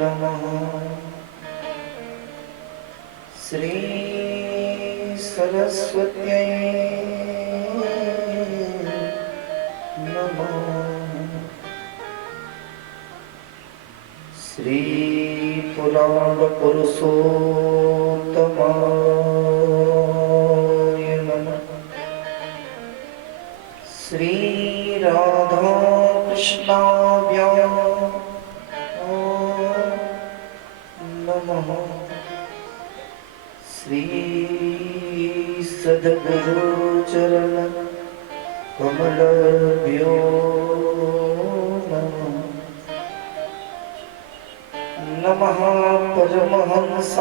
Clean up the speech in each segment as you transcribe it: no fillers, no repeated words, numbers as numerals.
नमः। श्री सरस्वत्यै नमः। श्री पुराण पुरुषोत्तमाय नमः। श्री राधा कृष्णाभ्यां नमः। श्री सद्गुरु चरण कमलभ्यो नमः। नमः परमहंसाय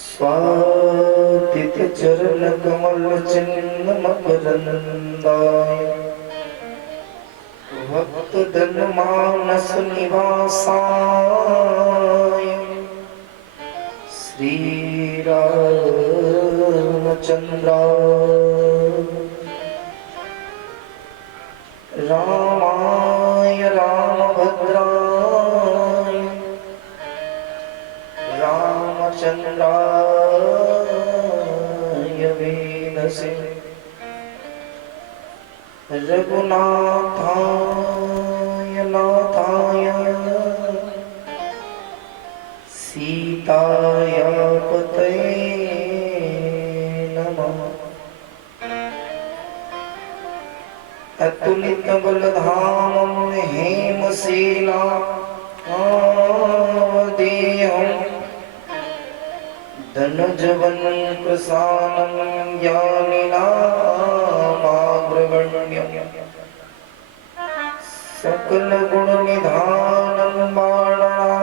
स्वातित चरण कमल चिन्ह मकरंदाय भक्त धन मानस निवासाय श्री रामचंद्राय रामाय रामभद्राय रामचंद्राय वेदसे रघुनाथाय नाथाय सीताय पतये नमः। अतुलित बलधामं हेमसेना देहं धनुजवन प्रसानं ज्ञानिनामाग्रगण्यं सकल गुण निधानं बाणानामधीशं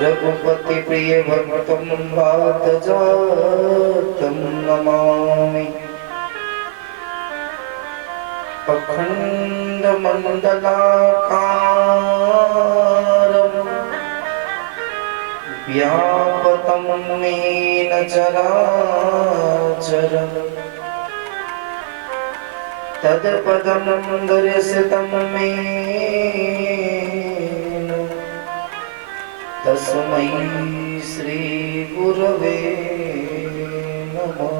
रघुपति प्रिय भक्तं वातजातं नमामि। अखंड मंडलाकारं व्यापतं येन चराचरं तत्पदं दर्शितं येन तस्मै श्री गुरवे नमः।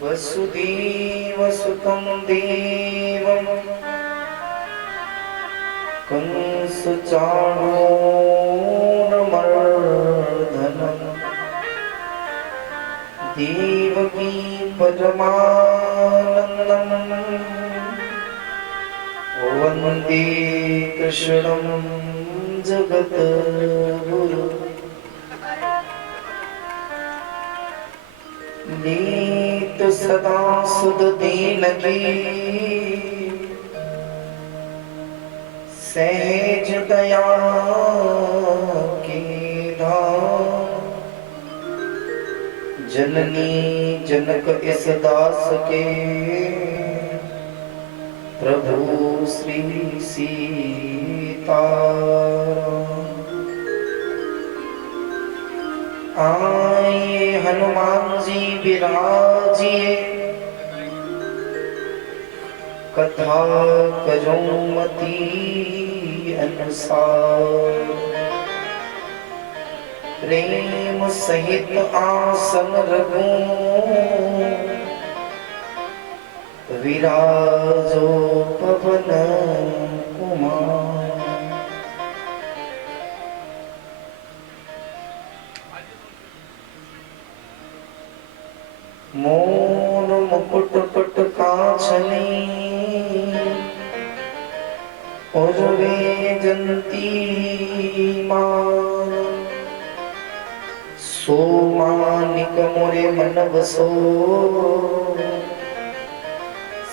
वसुदेवसुतं देवं कंसचाणूरमर्दनं देवकी परमानन्दं वन्दे कृष्णं जगद्गुरुं। नीत सदा सुध दीन की सहज दया की धाम जननी जनक इस दास के प्रभु श्री सीताराम। आए हनुमान जी विराजिए कथा करूं मति अनुसार प्रेम सहित आसन रखूं विराजो पवन कुमार। मोर मुकुट पट कांचनी उर्वे जंती मान सो मानिक मोरे मन बसो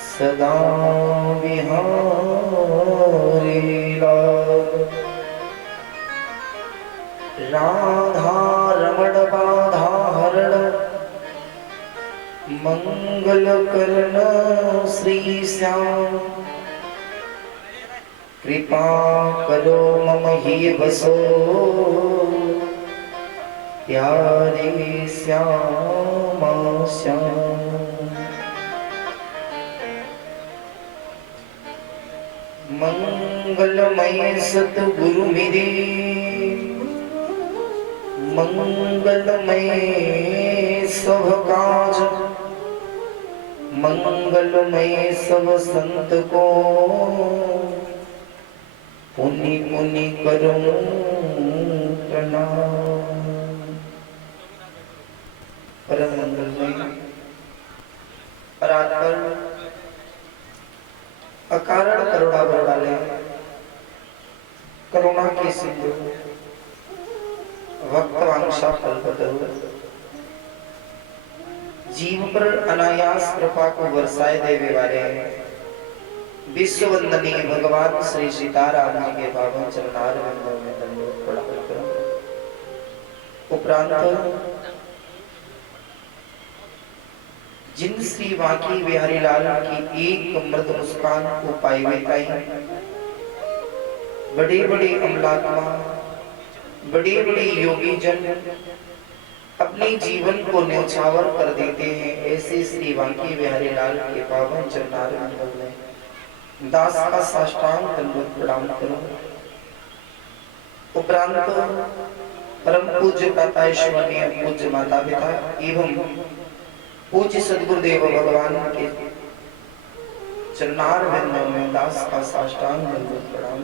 सदा विहारी लाल। राधा रमण बाधा हरण मंगल करण श्री श्याम कृपा करो मम ही बसो प्यारे श्यामा श्याम। मंगलमय सतगुरु मेरे मंगलमय सब काज मंगलमय सब संत को पुनि पुनि करूं प्रणाम। परम मंगलमय परात्पर अकारण करुणा बरसाले करुणा के सिंधु भक्तवांशा कल्पतरु जीव पर अनायास कृपा को बरसाए देवे वाले विश्व वंदनीय भगवान श्री सीताराम जी के पावन चरणारविंदों में दंडवत प्रणाम करूं। उपरांत जिन श्री बांकी बिहारी लाल की एक मृद मुस्कान को पाई हुई बड़े बड़े अमलात्मा बड़े बड़े योगी जन अपने जीवन को न्यौछावर कर देते हैं। ऐसे श्री बांकी बिहारी लाल के पावन चरणारविंदों में दास का साष्टांग दंडवत प्रणाम करो। उपरांत परम पूज्य प्रातःस्मरणीय पूज्य माता पिता एवं पूज्य सद्गुरुदेव भगवान के चरणारविंदों में दास का साष्टांग दंडवत प्रणाम।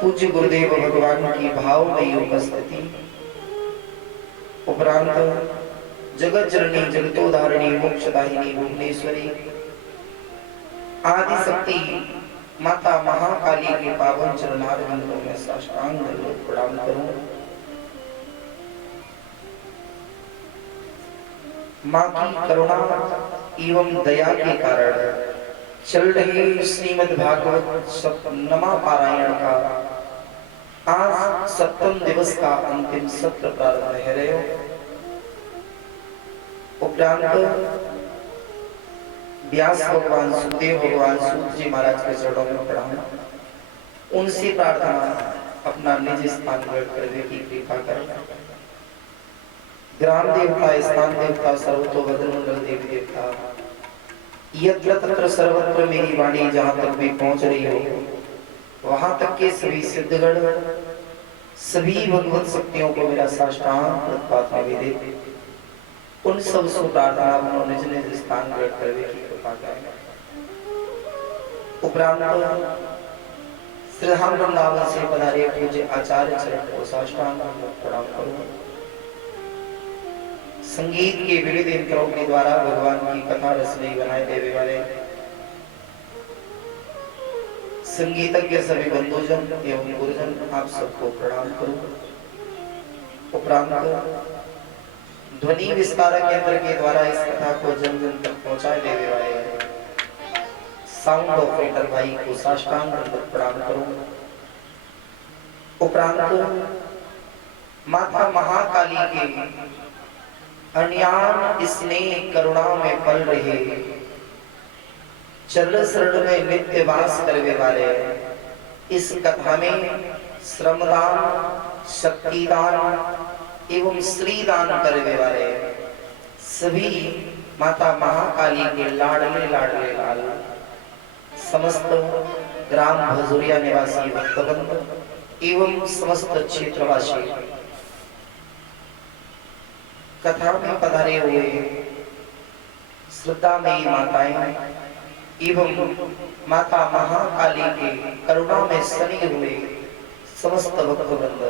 पूज्य गुरुदेव भगवान की भावमयी उपस्थिति। उपरांत जगत जननी जगतोधारिणी मोक्षदायिनी भुवनेश्वरी आदि शक्ति माता महाकाली के पावन चरणारविंदों में साष्टांग दंडवत प्रणाम करूं। मां की करुणा एवं दया के कारण चल रहे श्रीमद् भागवत सप्तमा पारायण का आज सप्तम दिवस का अंतिम सत्र प्रारंभ है रहे हो। उपरांत व्यास भगवान सुखदेव भगवान सूत जी महाराज के चरणों में प्रणाम। उनसे प्रार्थना अपना निज स्थान ग्रहण करने की कृपा करें। ग्राम देवता स्थान देवता सर्वतो बद्रमंडल देवी देवता यत्र तत्र सर्वत्र मेरी वाणी जहां तक भी पहुंच रही हो वहां तक के सभी सिद्धगण सभी भगवत शक्तियों को मेरा साष्टांग प्रार्थना निवेदन। उन सब से प्रार्थना उन्होंने निज निज स्थान ग्रहण करने की कृपा करें। उपरांत श्रीधाम वृंदावन से पधारे पूज्य आचार्य चरण को साष्टांग प्रणाम करूं। संगीत के विविध यंत्रों के द्वारा भगवान की कथा रसनी बनाए देवे वाले संगीतज्ञ सभी बंधुजन एवं गुरुजन आप सबको प्रणाम करूं। उपरांत ध्वनि विस्तारक यंत्र के द्वारा इस कथा को जन जन तक पहुंचाए देने वाले साउंड ऑपरेटर भाई को साष्टांग दंडवत प्रणाम करूं। उपरांत माता महाकाली के अज्ञान स्नेह करुणा में पल रहे चरण शरण में नित्य वास करने वाले इस कथा में श्रमदान शक्तिदान एवं श्रीदान करने वाले सभी माता महाकाली के लाडले लाडले लाल समस्त ग्राम भजूरिया निवासी भक्तवृंद एवं समस्त क्षेत्रवासी कथा में पधारे हुए श्रद्धामयी माताएं एवं माता महाकाली के करुणा में सने हुए समस्त भक्तवृंद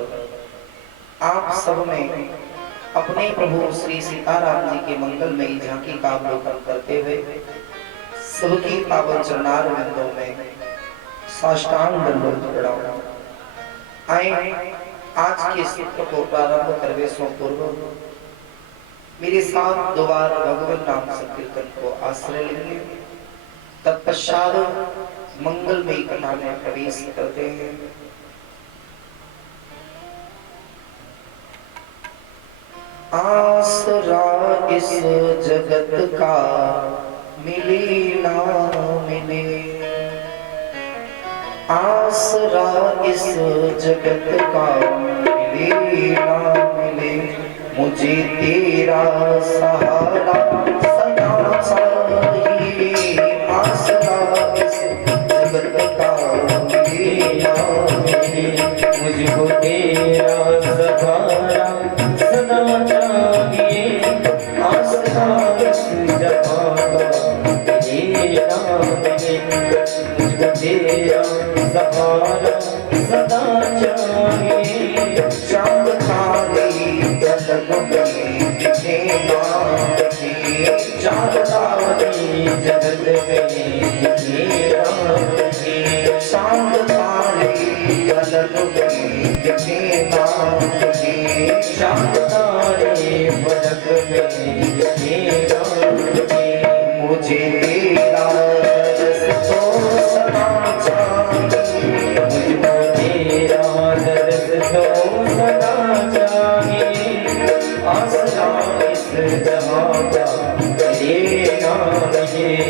आप सब में अपने प्रभु श्री सीताराम जी के मंगलमयी झांकी का अवलोकन करते हुए सबकी पावन चरणारविंदों में साष्टांग दंडवत प्रणाम। आए आज के सत्र को प्रारंभ करने से पूर्व मेरे साथ दो बार भगवान नाम संकीर्तन को आश्रय लेंगे। तत्पश्चात मंगलमयी कथा में प्रवेश करते हैं। आसरा इस जगत का मिले ना मिले आसरा इस जगत का मिले ना मिले, मुझे तेरा सहारा सदा चाहिए। आसरा इस जगत का मिले ना मिले, मुझको तेरा सहारा सदा चाहिए। आसरा इस जहां का मिले ना मिले, मुझको तेरा सहारा सदा चाहिए। चांद तारे गगन में दिखे ना दिखे, चांद तारे जगत में दिखे ना दिखे, चांद तारे गगन में दिखे ना दिखे, चांद तारे फलक में दिखे ना दिखे। मुझे तेरा दरस तो सदा चाहिए। मुझको तेरा दर्द तो सदा चाहिए। आसरा इस जहां का मिले ना मिले।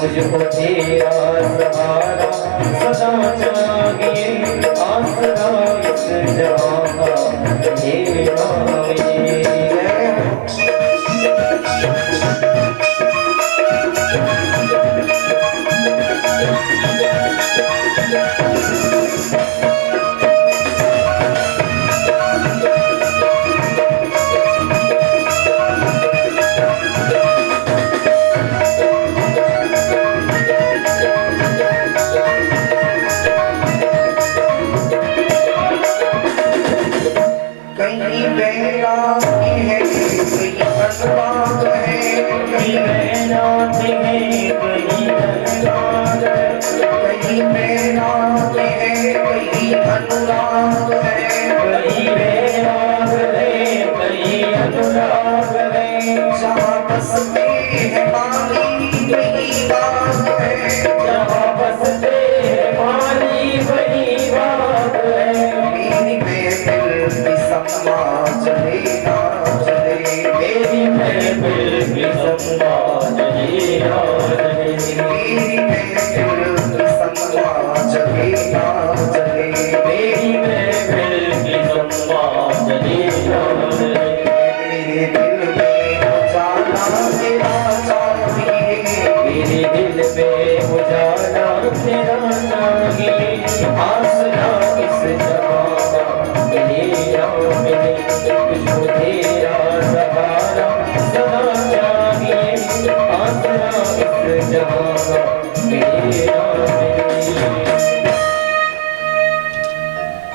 मुझको तेरा सहारा सदा चाहिए। आसरा इस जहां का मिले ना मिले। कहीं बैरागी है, कहीं अनुराग है, कहीं बैराग है, कहीं अनुराग है, कहीं बैराग है, कहीं अनुराग है, कहीं बैराग है, कहीं अनुराग है। जहाँ बसते हैं माली वही बाग है, जहाँ बसते हैं माली वही बाग है। मेरी महफिल की सम्मा चले ना चले, मेरी महफिल की सम्मा चले ना चले, मेरी महफिल की सम्मा चले ना चले, मेरी महफिल की सम्मा चले ना चले। मेरे दिल में उजाला तेरा चाहिए, मेरे दिल में उजाला तेरा चाहिए। आसरा इस जहां का मिले ना मिले, मुझको तेरा सहारा सदा चाहिए। आसरा इस जहां का मिले ना मिले।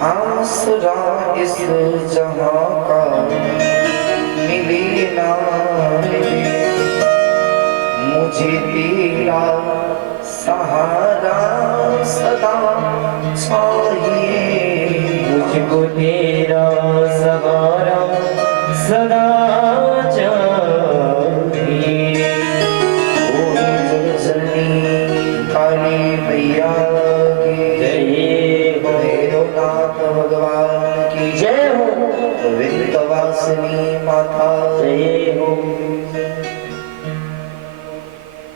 आसरा इस जहां का मिले ना मिले, मुझे तेरा सहारा सदा चाहिए। मुझको तेरा सहारा सदा चाहिए।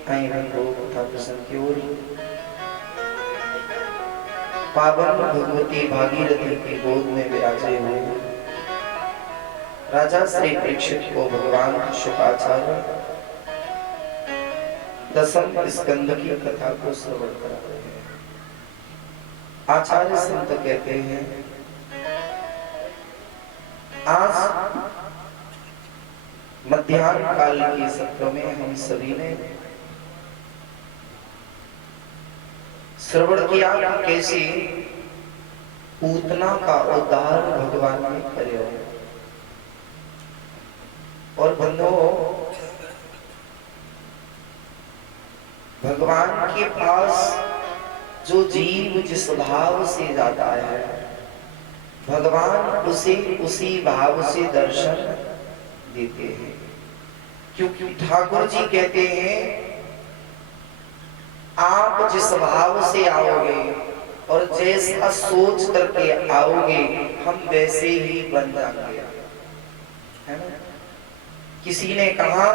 आई रंगो कथा प्रसंग की ओर। पावन भगवती भागीरथी की गोद में विराजे हुए राजा श्री परीक्षित को भगवान शुकाचार्य दसम स्कंद की कथा को श्रवण कराते हैं। आचार्य संत कहते हैं, आज मध्याह्न काल के सत्र में हम सभी ने श्रवण किया कि कैसे पूतना का उद्धार भगवान ने करे। और बंधुओं, भगवान के पास जो जीव जिस भाव से जाता है, भगवान उसे उसी भाव से दर्शन देते हैं। क्योंकि ठाकुर जी कहते हैं, आप जिस भाव से आओगे और जैसा सोच करके आओगे, हम वैसे ही बन जाएंगे, है ना। किसी ने कहा,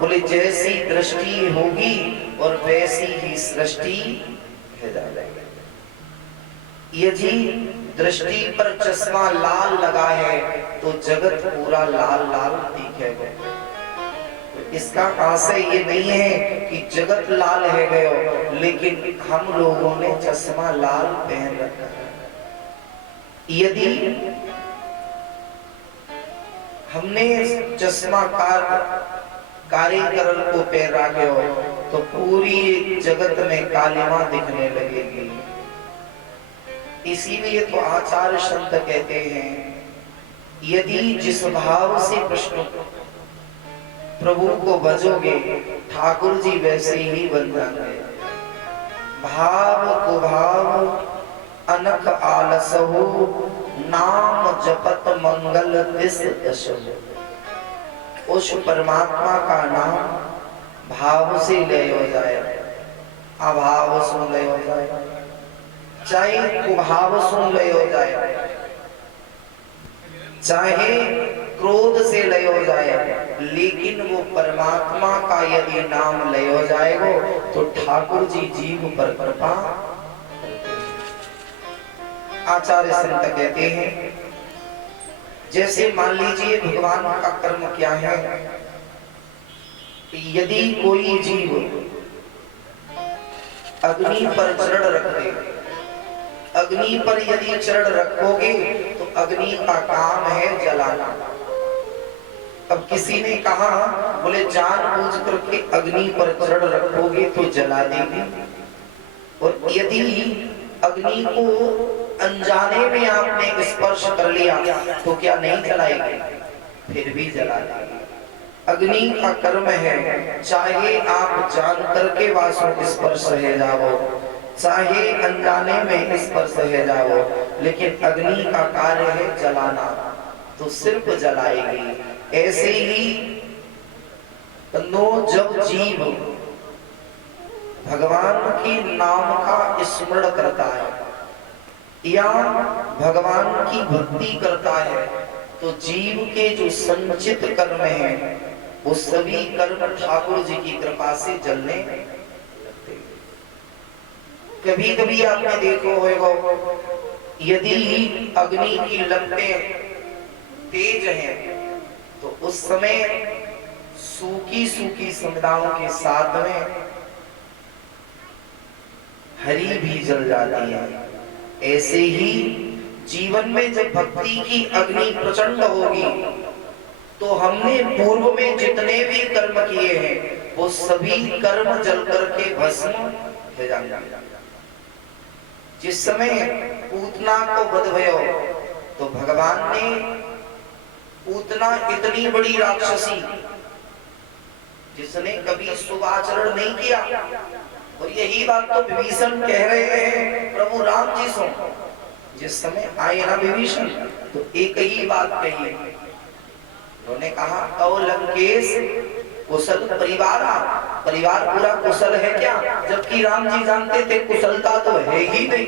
बोले जैसी दृष्टि होगी और वैसी ही सृष्टि है जाएगी। यदि दृष्टि पर चश्मा लाल लगा है तो जगत पूरा लाल लाल दिखेगा। इसका आशय ये नहीं है कि जगत लाल है गयो, लेकिन हम लोगों ने चश्मा लाल पहन रखा है। यदि हमने चश्मा कारीगर को पहना गयो तो पूरी जगत में कालिमा दिखने लगेगी। इसीलिए तो आचार्य संत कहते हैं, यदि जिस भाव से प्रश्न प्रभु को भजोगे, ठाकुर जी वैसे ही बन जाएंगे। भाव को भाव अनक आलस हो, नाम जपत मंगल दिस दश हो। उस परमात्मा का नाम भाव से लय हो जाए, अभाव से लय हो जाए, चाहे कुभाव से लय हो जाए, चाहे क्रोध से लय हो जाए, लेकिन वो परमात्मा का यदि नाम लय हो जाएगा तो ठाकुर जी जीव पर कृपा। आचार्य संत कहते हैं, जैसे मान लीजिए भगवान का कर्म क्या है, यदि कोई जीव अग्नि पर चरण रख दे, अग्नि पर यदि चरण रखोगे तो अग्नि का काम है जलाना। अब किसी ने कहा, बोले जानबूझ करके अग्नि पर चढ़ रखोगे तो जला देगी, और यदि अग्नि को अनजाने में आपने स्पर्श कर लिया तो क्या नहीं जलाएगी? फिर भी जला देगी। अग्नि का कर्म है, चाहे आप जान करके वासु स्पर्श है जाओ, चाहे अनजाने में स्पर्श है जाओ, लेकिन अग्नि का कार्य है जलाना, तो सिर्फ जलाएगी। ऐसे ही जब जीव भगवान के नाम का स्मरण करता है या भगवान की भक्ति करता है, तो जीव के जो संचित कर्म हैं वो सभी कर्म ठाकुर जी की कृपा से जलने लगते हैं। कभी कभी आपने देखो होगा, यदि अग्नि की लपटें तेज हैं तो उस समय सूखी सूखी समुदायों के साथ में हरी भी जल जाती है। ऐसे ही जीवन में जब भक्ति की अग्नि प्रचंड होगी तो हमने पूर्व में जितने भी कर्म किए हैं वो सभी कर्म जल करके भस्म हो जाएंगे। जिस समय पूतना को वध भयो तो भगवान ने पूतना इतनी बड़ी राक्षसी जिसने कभी शुभ आचरण नहीं किया, और यही बात तो विभीषण कह रहे हैं प्रभु राम जी से। जिस समय आए ना विभीषण तो एक ही बात कही, उन्होंने कहा ओ लंकेश कुशल परिवार पूरा कुशल है क्या? जबकि राम जी जानते थे कुशलता तो है ही नहीं।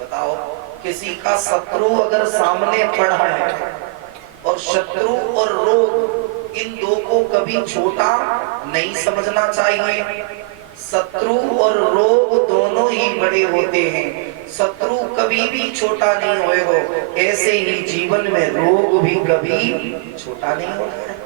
बताओ, किसी का शत्रु अगर सामने पड़ा है और शत्रु और रोग इन दो को कभी छोटा नहीं समझना चाहिए। शत्रु और रोग दोनों ही बड़े होते हैं, शत्रु कभी भी छोटा नहीं हुए हो, ऐसे ही जीवन में रोग भी कभी छोटा नहीं होता है।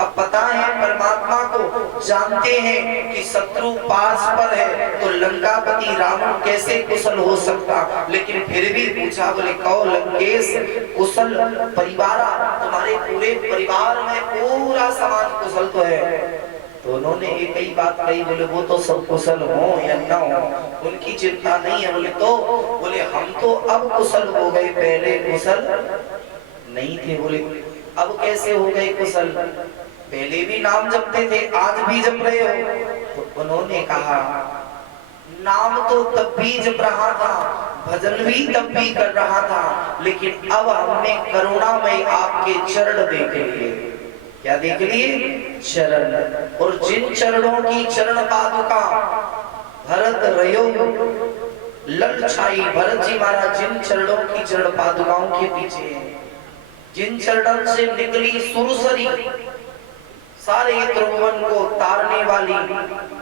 अब पता है परमात्मा को, जानते हैं कि शत्रु पास पर है तो लंकापति रावण कैसे कुशल हो सकता, लेकिन फिर भी पूछा, बोले कहो लंकेश कुशल परिवार, तुम्हारे पूरे परिवार में पूरा समान कुशल तो है। तो उन्होंने एक ही बात कही, बोले वो तो सब कुशल हो या ना हो उनकी चिंता नहीं है। बोले हम तो अब कुशल हो गए, पहले कुशल नहीं थे। बोले अब कैसे हो गए कुशल, पहले भी नाम जपते थे आज भी जप रहे हो। तो उन्होंने कहा नाम तो तब भी जप रहा था, भजन भी तब भी कर रहा था, लेकिन अब हमने करुणामय आपके चरण देख लिए। क्या देख लिए? चरण। और जिन चरणों की चरण पादुका भरत रयो लल छाई, भरत जी महाराज जिन चरणों की चरण पादुकाओं के पीछे हैं, जिन चरणों से निकली सुरसरी, सारे त्रिभुवन को तारने वाली,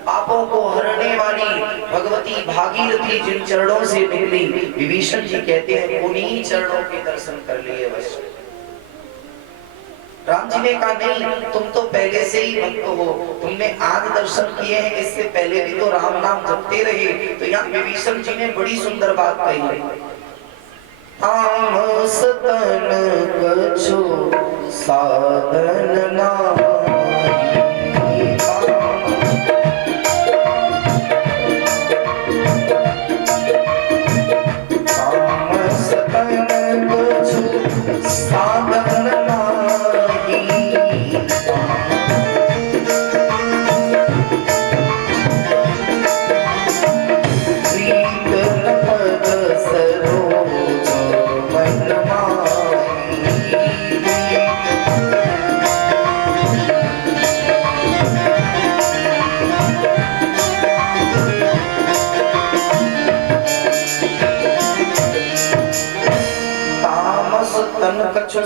पापों को हरने वाली भगवती भागीरथी जिन चरणों से निकली, विभीषण जी कहते हैं उन्हीं चरणों के दर्शन कर लिए बस। राम जी ने कहा नहीं, तुम तो पहले से ही भक्त हो, तुमने आज दर्शन किए हैं, इससे पहले भी तो राम नाम जपते रहे। तो यहाँ विभीषण जी ने बड़ी सुंदर बात कही, तामस तन कछु साधन नाहि, तामस तन कछु साधन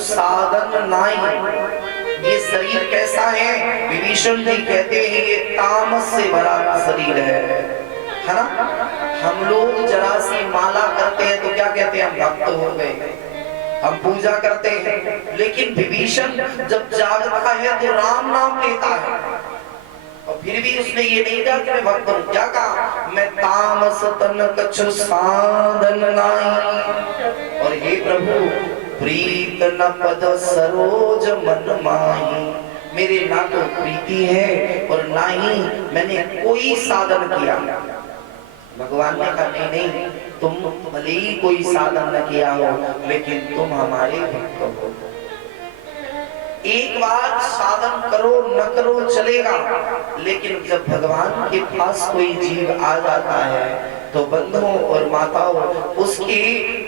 साधन नाई। ये शरीर कैसा है? विभीषण जी कहते हैं ये तामस से भरा शरीर है ना। हम लोग जरा सी माला करते हैं तो क्या कहते हैं? हम भक्त हो गए, हम पूजा करते हैं। लेकिन विभीषण जब जागता है तो राम नाम लेता है, और फिर भी उसने ये नहीं कहा कि मैं भक्त हूं। क्या कहा? मैं तामस तन कछु साधन नाई। और हे प्रभु प्रीत न पद सरोज मन माही, मेरे ना तो प्रीति है और ना ही मैंने कोई साधन किया। भगवान ने कहा नहीं नहीं, तुम भले ही कोई साधन न किया हो, लेकिन तुम हमारे भक्त हो। एक बार साधन करो न करो चलेगा, लेकिन जब भगवान के पास कोई जीव आ जाता है तो बंधुओं और माताओं, उसके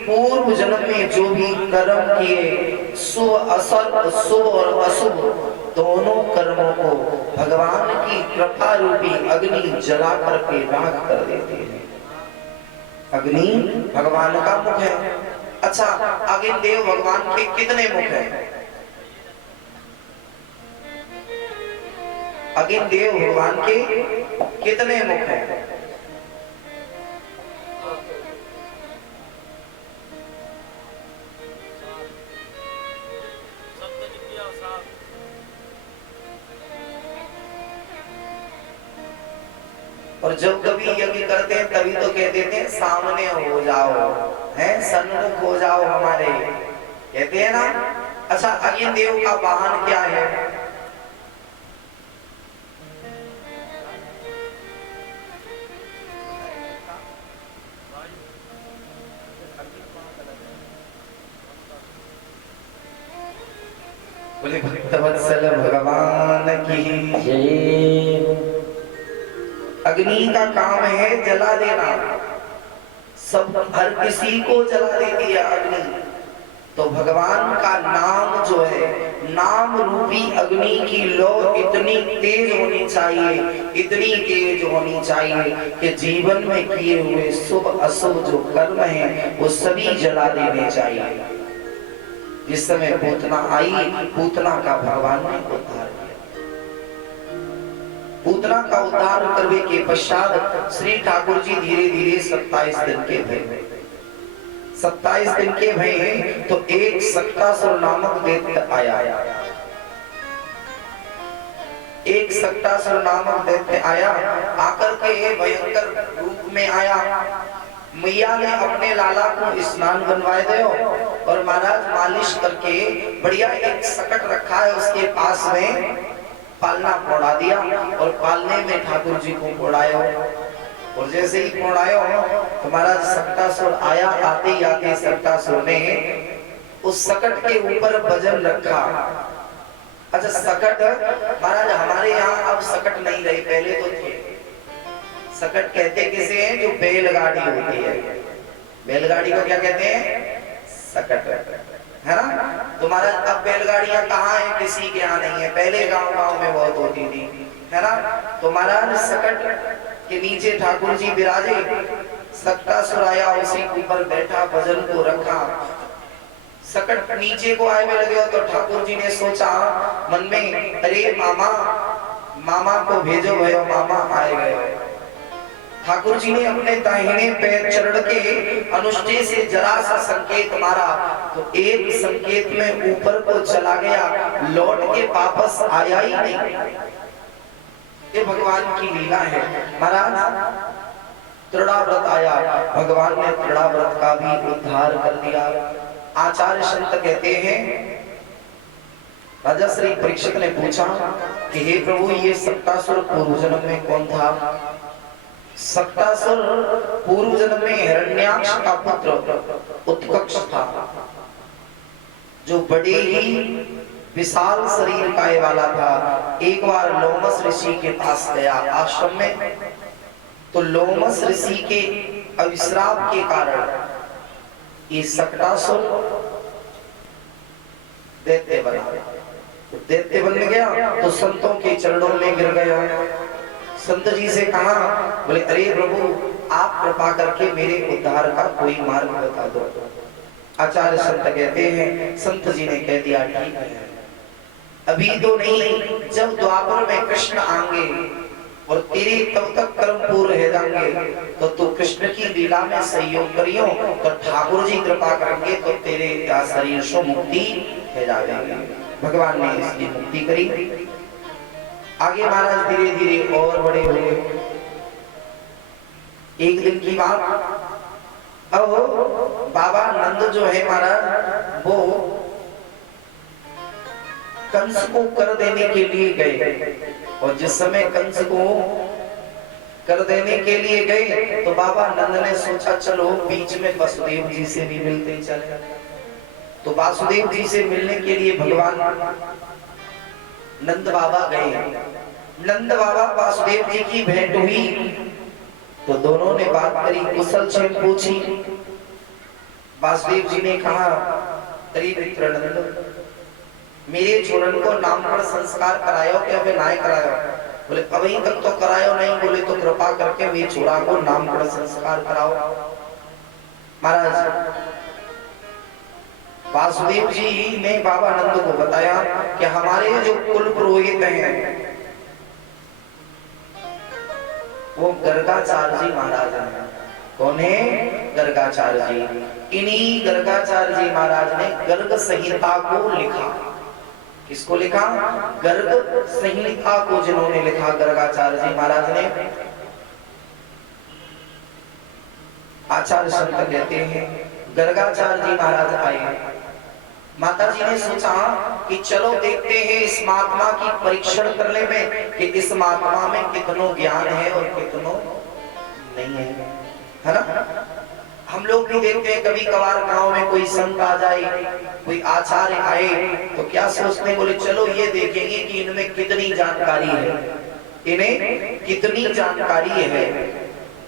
पूर्व जन्म में जो भी कर्म किए, शुभ असुभ, शुभ और अशुभ दोनों कर्मों को भगवान की कृपा रूपी अग्नि जला करके राख कर देते हैं। अग्नि भगवान का मुख है। अच्छा, अग्नि देव भगवान के कितने मुख हैं? अग्नि देव भगवान के कितने मुख हैं? और जब कभी यज्ञ करते हैं तभी तो कह देते हैं सामने हो जाओ, हैं सन्मुख हो जाओ हमारे, कहते हैं ना। अच्छा, अग्नि देव का वाहन क्या है? बोले भक्तवत्सल भगवान की जय। अग्नि का काम है जला देना, सब हर किसी को जला देती है अग्नि। तो भगवान का नाम जो है, नाम रूपी अग्नि की लौ इतनी तेज होनी चाहिए, इतनी तेज होनी चाहिए कि जीवन में किए हुए शुभ अशुभ जो कर्म हैं वो सभी जला देने चाहिए। जिस समय पूतना आई, पूतना का भगवान ने उद्धार किया। पूतना का उद्धार करने के पश्चात श्री ठाकुर जी धीरे धीरे 27 दिन के भय, 27 दिन के भय तो एक सक्तासुर नामक दैत्य आया। एक सक्तासुर नामक दैत्य आया, आकर के भयंकर रूप में आया। मैया ने अपने लाला को स्नान बनवाए दो और महाराज मालिश करके बढ़िया एक सकट रखा है उसके पास में पालना पौड़ा दिया और पालने में ठाकुर जी को पौड़ायो। और जैसे ही पौड़ायो तो महाराज सक्तासुर आया। आते ही आते सक्तासुर ने उस सकट के ऊपर वजन रखा। अच्छा सकट महाराज हमारे यहाँ अब सकट नहीं रही, पहले तो थे। सकट कहते किसे हैं? जो बैलगाड़ी होती है, बैलगाड़ी को क्या कहते हैं? सकट, है ना। तो महाराज अब बैलगाड़ियां कहाँ हैं? किसी के यहाँ नहीं है, पहले गांव गांव में बहुत होती थी, है ना। तो महाराज सकट के नीचे ठाकुर जी विराजे, सक्तासुर आया उसी के ऊपर बैठा, वजन को रखा। सकट नीचे को आए में लगे तो ठाकुर जी ने सोचा मन में, अरे मामा को भेजो भयो, मामा आए गए। ठाकुर जी ने अपने दाहिने पैर चढ़ के अनुष्ठे से जरा सा संकेत मारा तो एक संकेत में ऊपर को चला गया, लौट के वापस आया ही नहीं। ये भगवान की लीला है। महाराज तृणाव्रत आया, भगवान ने तृणाव्रत का भी उद्धार कर दिया। आचार्य संत कहते हैं, राजा श्री परीक्षित ने पूछा कि हे प्रभु ये सक्तासुर पूर्व जन्म में कौन था? सक्तासुर पूर्व जन्म में हिरण्याक्ष का पुत्र उत्कर्ष था, जो बड़े ही विशाल शरीर काय वाला था। एक बार लोमस ऋषि के पास गया आश्रम में, तो लोमस ऋषि के अविश्राप के कारण ये सक्तासुर दैत्य बना। दैत्य बन गया तो संतों के चरणों में गिर गया। संत जी से कहा, बोले अरे प्रभु आप कृपा करके मेरे उद्धार का कोई मार्ग बता दो। आचार्य संत कहते हैं, संत जी ने कह दिया ठीक है, अभी तो नहीं, जब द्वापर में कृष्ण आएंगे और तेरे तब तक कर्म पूर्ण रह जाएंगे तो तू कृष्ण की लीला में सहयोग करियो तो ठाकुर जी कृपा करेंगे तो तेरे क्या शरीर से मुक्ति हो जाएगी। भगवान ने इसकी मुक्ति करी। आगे महाराज धीरे धीरे और बड़े हुए। एक दिन की बात, अब बाबा नंद जो है महाराज वो कंस को कर देने के लिए गए, और जिस समय कंस को कर देने के लिए गए तो बाबा नंद ने सोचा चलो बीच में वासुदेव जी से भी मिलते चले। तो वासुदेव जी से मिलने के लिए भगवान नंद बाबा गए। नंद बाबा वासुदेव जी की भेंट हुई तो दोनों ने बात करी, कुशल क्षेम पूछी। वासुदेव जी ने कहा, अरे मित्र नंद, मेरे छोरन को नामकरण संस्कार करायो कि अभी ना करायो? बोले अभी तक तो करायो नहीं। बोले तो कृपा करके मेरे छोरा को नामकरण संस्कार कराओ। महाराज वासुदेव जी ने बाबा नंद को बताया कि हमारे जो कुल पुरोहित हैं वो गर्गाचार्य जी महाराज हैं। कौन है? गर्गाचार्य जी। इन्हीं गर्गाचार्य जी महाराज ने गर्ग संहिता को लिखा। किसको लिखा? गर्ग संहिता को जिन्होंने लिखा गर्गाचार्य जी महाराज ने। आचार्य संत कहते हैं गर्गाचार्य जी महाराज आए। माता जी ने सोचा कि चलो देखते हैं इस महात्मा की परीक्षण करने में कि इस महात्मा में कितनो ज्ञान है और कितनो नहीं है ना। हम लोग भी देखते हैं कभी कभार गांव में कोई संत आ जाए, कोई आचार्य आए तो क्या सोचते हैं? बोले चलो ये देखेंगे कि इनमें कितनी जानकारी है, इन्हें कितनी जानकारी है।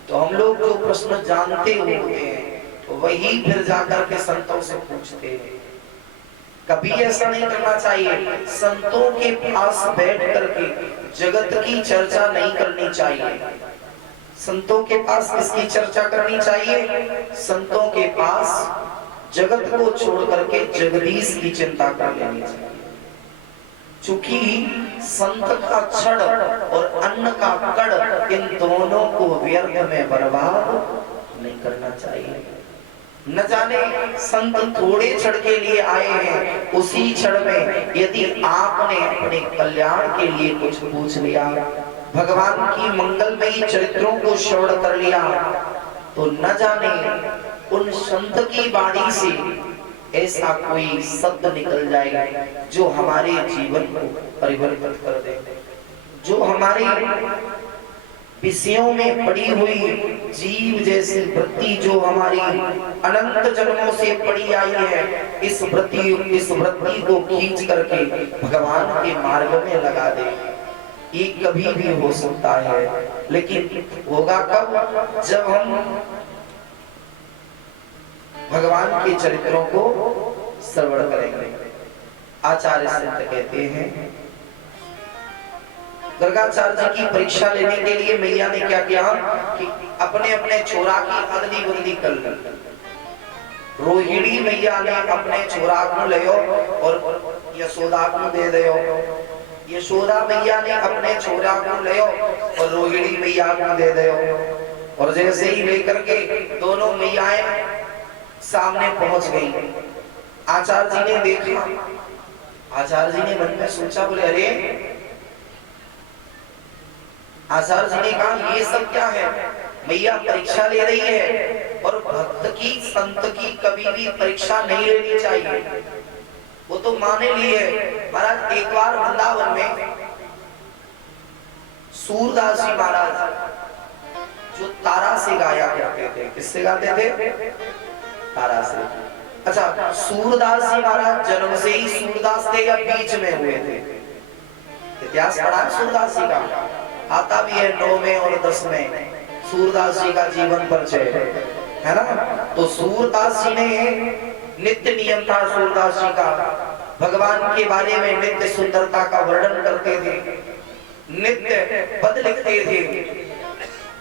तो हम लोग जो प्रश्न जानते होते हैं तो वही फिर जाकर के संतों से पूछते हैं। कभी ऐसा नहीं करना चाहिए। संतों के पास बैठ करके जगत की चर्चा नहीं करनी चाहिए। संतों के पास किसकी चर्चा करनी चाहिए? संतों के पास जगत को छोड़ करके जगदीश की चिंता कर लेनी चाहिए। चूंकि संत का क्षण और अन्न का कण, इन दोनों को व्यर्थ में बर्बाद नहीं करना चाहिए। न जाने संत थोड़े क्षण के लिए आए हैं, उसी क्षण में यदि आपने अपने कल्याण के लिए कुछ पूछ लिया, भगवान की मंगलमयी चरित्रों को श्रवण कर लिया, तो न जाने उन संत की वाणी से ऐसा कोई शब्द निकल जाएगा जो हमारे जीवन को परिवर्तित कर दे, जो हमारे विषयों में पड़ी हुई जीव जैसी वृत्ति जो हमारी अनंत जन्मों से पड़ी आई है, इस वृत्ति को खींच करके भगवान के मार्ग में लगा दे। ये कभी भी हो सकता है, लेकिन होगा कब? जब हम भगवान के चरित्रों को श्रवण करेंगे। आचार्य संत कहते हैं, गर्गाचार्य जी की परीक्षा लेने के लिए मैया ने क्या किया कि अपने अपने छोरा की अदली बदली कर ली। रोहिणी मैया ने अपने छोरा को लियो और यशोदा को दे दियो, यशोदा मैया ने अपने छोरा को लियो और रोहिणी मैया को दे दियो। और जैसे ही लेकर के दोनों मैयाएं सामने पहुंच गई, आचार्य जी ने देखा, आचार्य जी ने मन में सोचा, बोले अरे, आचार्य जी ने कहा ये सब क्या है? मैया परीक्षा ले रही है, और भक्त की संत की कभी भी परीक्षा नहीं लेनी चाहिए, वो तो माने लिए। महाराज एक बार वृंदावन में सूरदास जी महाराज जो तारा से गाया करते थे, किससे गाते थे? तारा से। अच्छा, सूरदास जी महाराज जन्म से ही सूरदास थे या बीच में हुए थे? इतिहास पढ़ा सूरदास जी का, आता भी है 9 में और 10 में सूरदास जी का जीवन परिचय है ना। तो सूरदास जी ने नित्य नियम था, सूरदास जी का भगवान के बारे में नित्य सुंदरता का वर्णन करते थे, नित्य पद लिखते थे,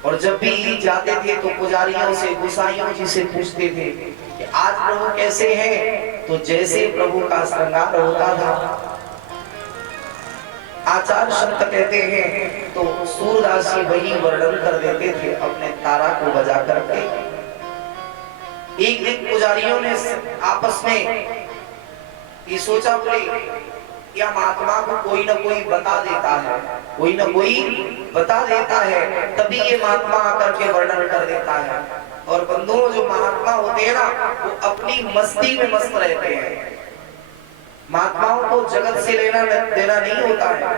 और जब भी जाते थे तो पुजारियों से, गोसाइयों जी से पूछते थे कि आज प्रभु कैसे हैं? तो जैसे प्रभु का श्रृंगार होता था, आचार्य संत कहते हैं, तो सूरदास जी वही वर्णन कर देते थे अपने तारा को बजा करके। एक दिन पुजारियों ने आपस में ये सोचा, बोले या महात्मा को कोई ना कोई बता देता है, कोई ना कोई बता देता है, तभी ये महात्मा आकर के वर्णन कर देता है। और बंधुओं, जो महात्मा होते हैं ना, वो अपनी मस्ती में मस्त रहते हैं। महात्माओं को जगत से लेना देना नहीं होता है,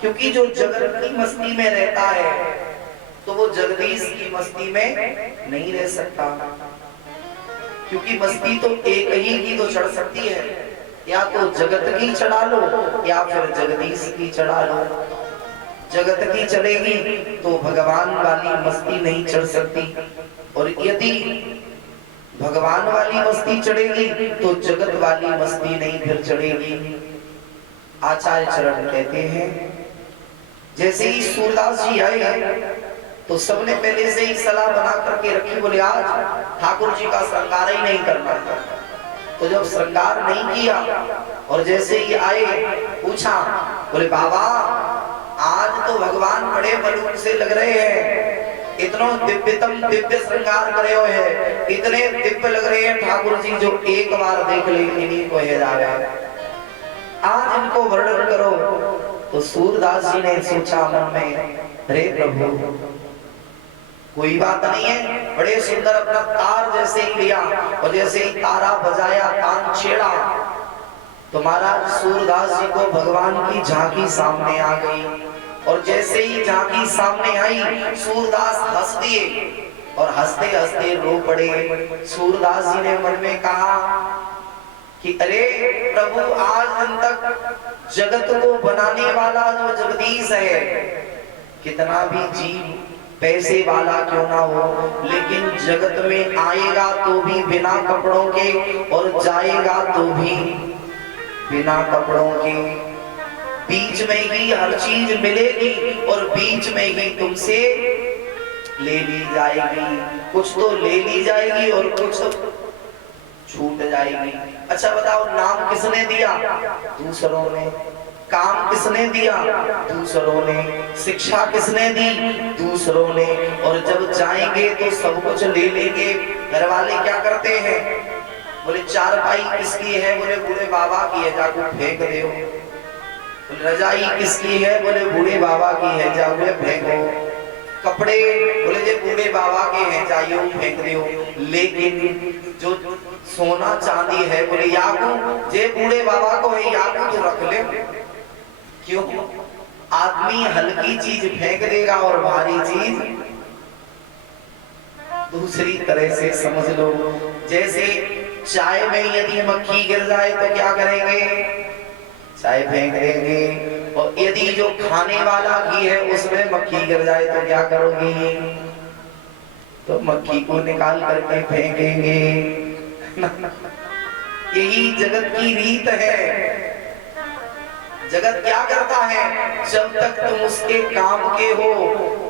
क्योंकि जो जगत की मस्ती में रहता है तो वो जगदीश की मस्ती में नहीं रह सकता, क्योंकि मस्ती तो एक ही की तो चढ़ सकती है, या तो जगत की चढ़ा लो या फिर जगदीश की चढ़ा लो। जगत की चढ़ेगी तो भगवान वाली मस्ती नहीं चढ़ सकती, और यदि भगवान वाली मस्ती चढ़ेगी तो जगत वाली मस्ती नहीं फिर चढ़ेगी। आचार्य चरण कहते हैं, जैसे ही सूरदास जी आए तो सबने पहले से ही सलाह बना करके रखी, बोले आज ठाकुर जी का श्रृंगार ही नहीं करना। तो जब श्रृंगार नहीं किया और जैसे ही आए पूछा, बोले बाबा आज तो भगवान बड़े मलूक से लग रहे हैं, इतना दिव्यतम दिव्य श्रृंगार करे हुए हैं, इतने दिव्य लग रहे हैं ठाकुर जी, जो एक बार देख ले इन्हीं को है जावे, आज इनको वर्णन करो। तो सूरदास जी ने सोचा मन में, अरे प्रभु कोई बात नहीं है, बड़े सुंदर अपना तार जैसे ही लिया और जैसे ही तारा बजाया, तान छेड़ा, तो महाराज सूरदास जी को भगवान की झांकी सामने आ गई। और जैसे ही झांकी सामने आई, सूरदास हंस दिए और हंसते हंसते रो पड़े। सूरदास जी ने मन में कहा कि अरे प्रभु, आज दिन तक जगत को बनाने वाला जो जगदीश है, कितना भी जीव पैसे वाला क्यों ना हो, लेकिन जगत में आएगा तो भी बिना कपड़ों के और जाएगा तो भी बिना कपड़ों के। बीच में ही हर चीज मिलेगी और बीच में ही तुमसे ले ली जाएगी। कुछ तो ले ली जाएगी और कुछ छूट जाएगी। अच्छा बताओ, नाम किसने दिया? दूसरों ने। काम किसने दिया? दूसरों ने। शिक्षा किसने दी? दूसरों ने। और जब जाएंगे तो सब कुछ ले लेंगे। घर वाले क्या करते हैं? बोले चारपाई किसकी है? बोले बूढ़े बाबा की है, जाको फेंक दो। रजाई किसकी है? बोले बूढ़े बाबा की है, जाओ फेंको। कपड़े बोले जे बूढ़े बाबा के हैं, जाइयो फेंक दो। लेकिन जो सोना चांदी है, बोले याकू जे बूढ़े बाबा को है, याकू तो रख ले। क्यों? आदमी हल्की चीज फेंक देगा और भारी चीज दूसरी तरह से समझ लो। जैसे चाय में यदि मक्खी गिर जाए तो क्या करेंगे? चाय फेंक देंगे। और यदि जो खाने वाला घी है उसमें मक्खी गिर जाए तो क्या करोगी? तो मक्खी को निकाल करके फेंकेंगे। यही जगत की रीत है। जगत क्या करता है? जब तक तुम उसके काम के हो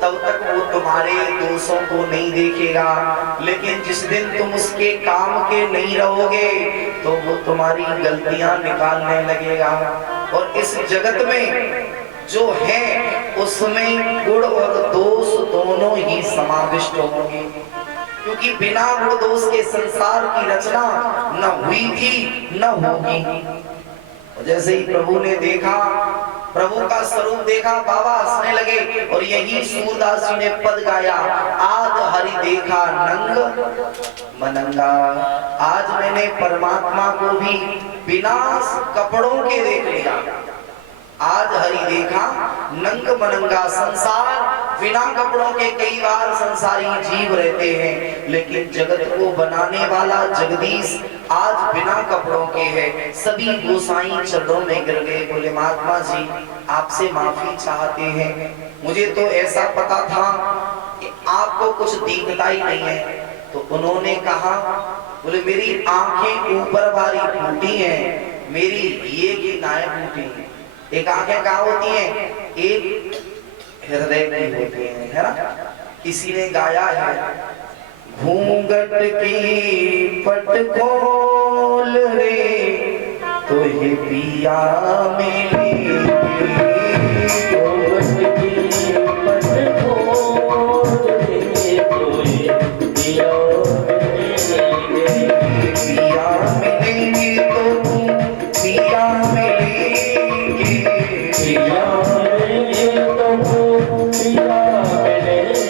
तब तक वो तुम्हारे दोषों को नहीं देखेगा, लेकिन जिस दिन तुम उसके काम के नहीं रहोगे तो वो तुम्हारी गलतियां निकालने लगेगा। और इस जगत में जो है उसमें गुण और दोष दोनों ही समाविष्ट होंगे, क्योंकि बिना गुण दोष के संसार की रचना न हुई थी न होगी। जैसे ही प्रभु ने देखा, प्रभु का स्वरूप देखा, बाबा हंसने लगे। और यही सूरदास जी ने पद गाया, आज हरि देखा नंग मनंगा। आज मैंने परमात्मा को भी बिना कपड़ों के देख लिया। आज हरि देखा नंग मनंगा। संसार बिना कपड़ों के कई बार संसारी जीव रहते हैं, लेकिन जगत को बनाने वाला जगदीश आज बिना कपड़ों के है। सभी गोसाई चरणों में गिर गए, बोले महात्मा जी आपसे माफी चाहते हैं। मुझे तो ऐसा पता था कि आपको कुछ दिखता ही नहीं है। तो उन्होंने कहा, बोले मेरी आंखें ऊपर वाली फूटी हैं, मेरी ये की नायक फूटी है। एक आंखें कहाँ होती हैं? एक हृदय की होती है ना? किसी ने गाया है, घूंघट की पट खोल रे तो ये पिया मिली। घूंघट की पट खोल रे तो ये पिया मिलेंगे। पिया मिलेंगे तो पिया मिलेंगे। पिया मिलेंगे तो पिया मिलेंगे।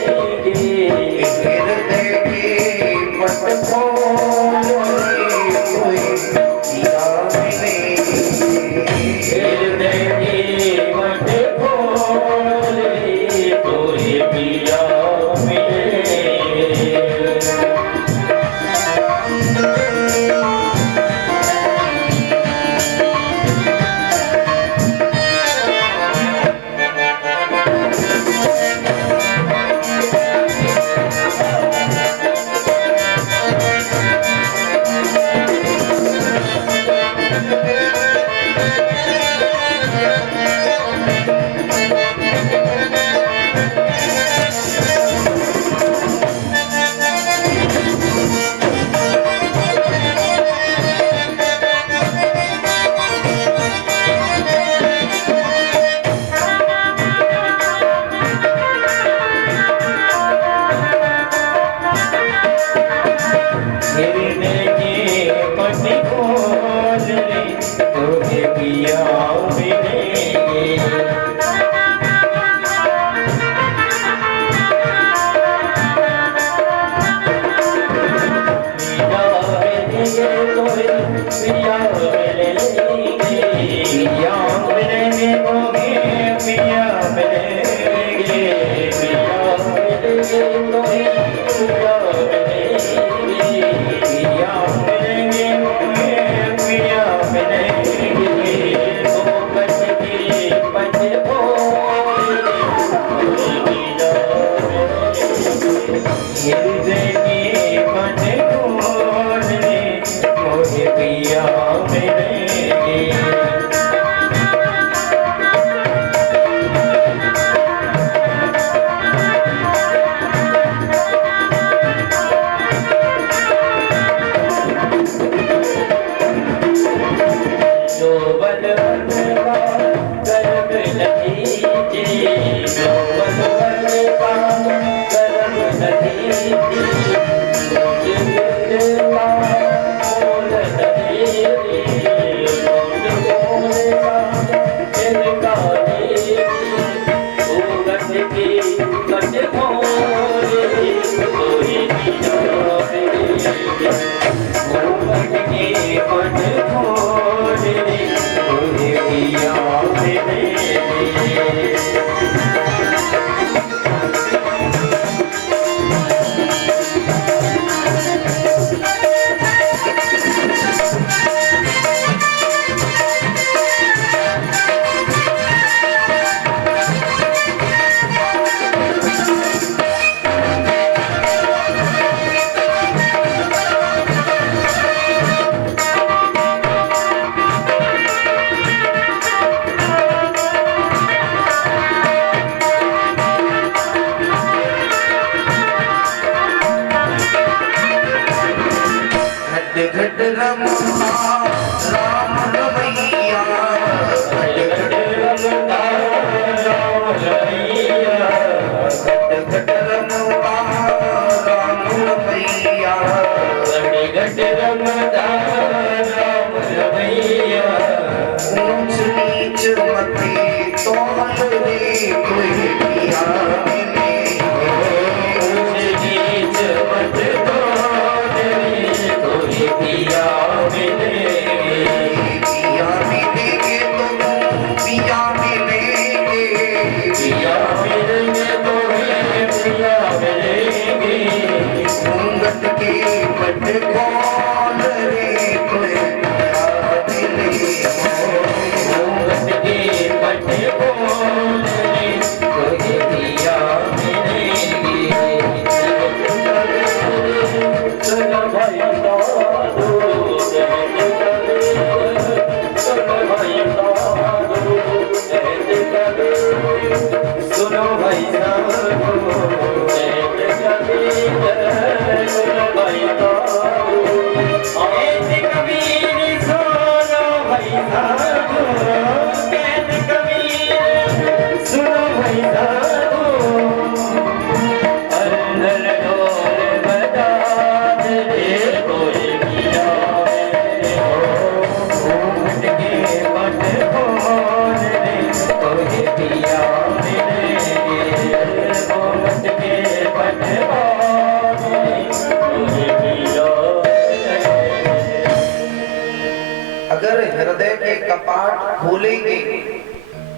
अगर हृदय के कपाट खोलेंगे,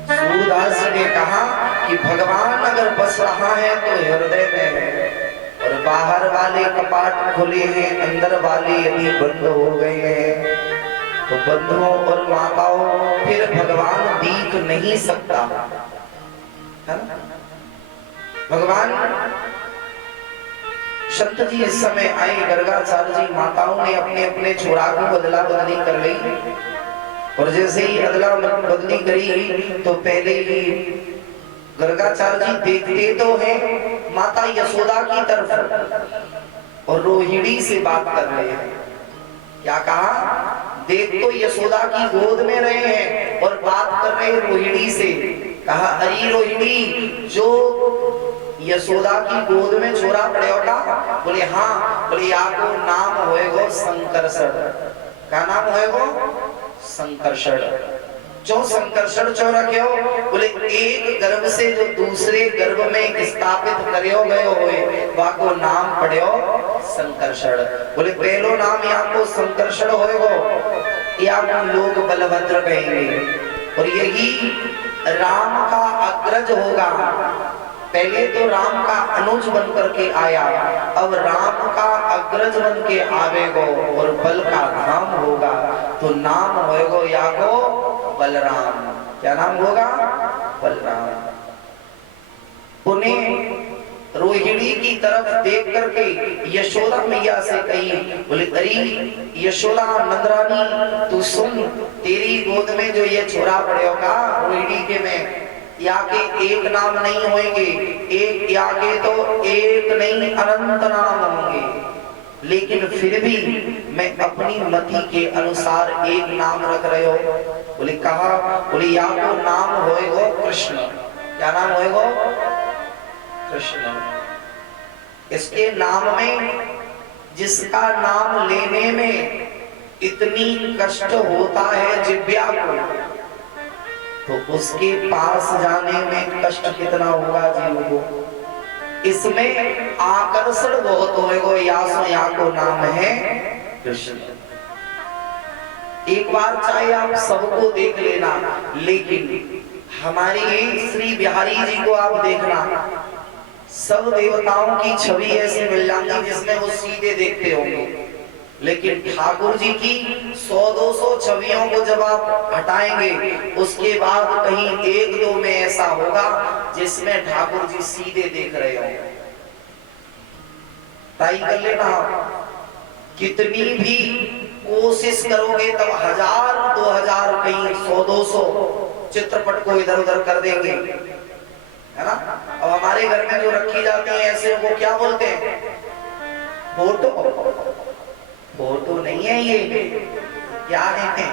सूरदास जी ने कहा कि भगवान अगर बस रहा है तो हृदय में है, और बाहर वाले कपाट खुले हैं, अंदर वाले यदि बंद हो गए हैं तो बंधुओं और माताओं फिर भगवान दिख नहीं सकता है ना। भगवान संत जी इस समय आए, गर्गाचार्य जी माताओं ने अपने अपने छोरा को बदला बदली कर ली, और जैसे ही अदला बदली करी तो पहले ही गर्गाचार्य जी देखते तो हैं माता यशोदा की तरफ और रोहिणी से बात कर रहे हैं। क्या कहा? देख तो यशोदा की गोद में रहे हैं और बात कर रहे हैं रोहिणी से। कहा अरे रोहिणी, जो यशोदा की गोद में छोरा पड़े होगा? बोले हाँ। बोले आपको नाम होएगो संकर्षण। क्या नाम होएगो? संकर्षण। जो संकर्षण चो रखे हो? बोले एक गर्भ से जो दूसरे गर्भ में स्थापित करो गए होए वाको नाम पड़े हो संकर्षण। बोले पहलो नाम आपको संकर्षण होएगो, या लोग बलभद्र कहेंगे, और यही राम का अग्रज होगा। पहले तो राम का अनुज बन करके आया, अब राम का अग्रज बन के आवेगो और बल का नाम होगा, तो नाम होएगो या को बलराम। क्या नाम होगा? बलराम। उन्हें रोहिणी की तरफ देख करके यशोदा मैया से कही, बोले अरे यशोदा नंदरानी तू सुन, तेरी गोद में जो ये छोरा पड़े होगा रोहिणी के में, या के एक नाम नहीं होंगे, एक या के तो एक नहीं अनंत नाम होंगे, लेकिन फिर भी मैं अपनी मति के अनुसार एक नाम रख रहे हो। बोले कहा? बोले या को नाम होएगो कृष्ण। क्या नाम होएगो? कृष्ण। इसके नाम में, जिसका नाम लेने में इतनी कष्ट होता है जिह्वा को, तो उसके पास जाने में कष्ट कितना होगा जीव को। इसमें आकर्षण बहुत होएगो, या को नाम है कृष्ण। एक बार चाहे आप सबको देख लेना, लेकिन हमारी श्री बिहारी जी को आप देखना, सब देवताओं की छवि ऐसी मिल जाती जिसमें वो सीधे देखते होंगे, लेकिन ठाकुर जी की 100-200 छवियों को जब आप हटाएंगे, उसके बाद कहीं एक दो में ऐसा होगा जिसमें ठाकुर जी सीधे देख रहे होंगे। ट्राई कर लेना, कितनी भी कोशिश करोगे तब 1000-2000 कहीं 100-200 चित्रपट को इधर उधर कर देंगे, है ना। अब हमारे घर में जो रखी जाती है ऐसे, वो क्या बोलते हैं? फोटो। फोटो नहीं है ये, क्या है?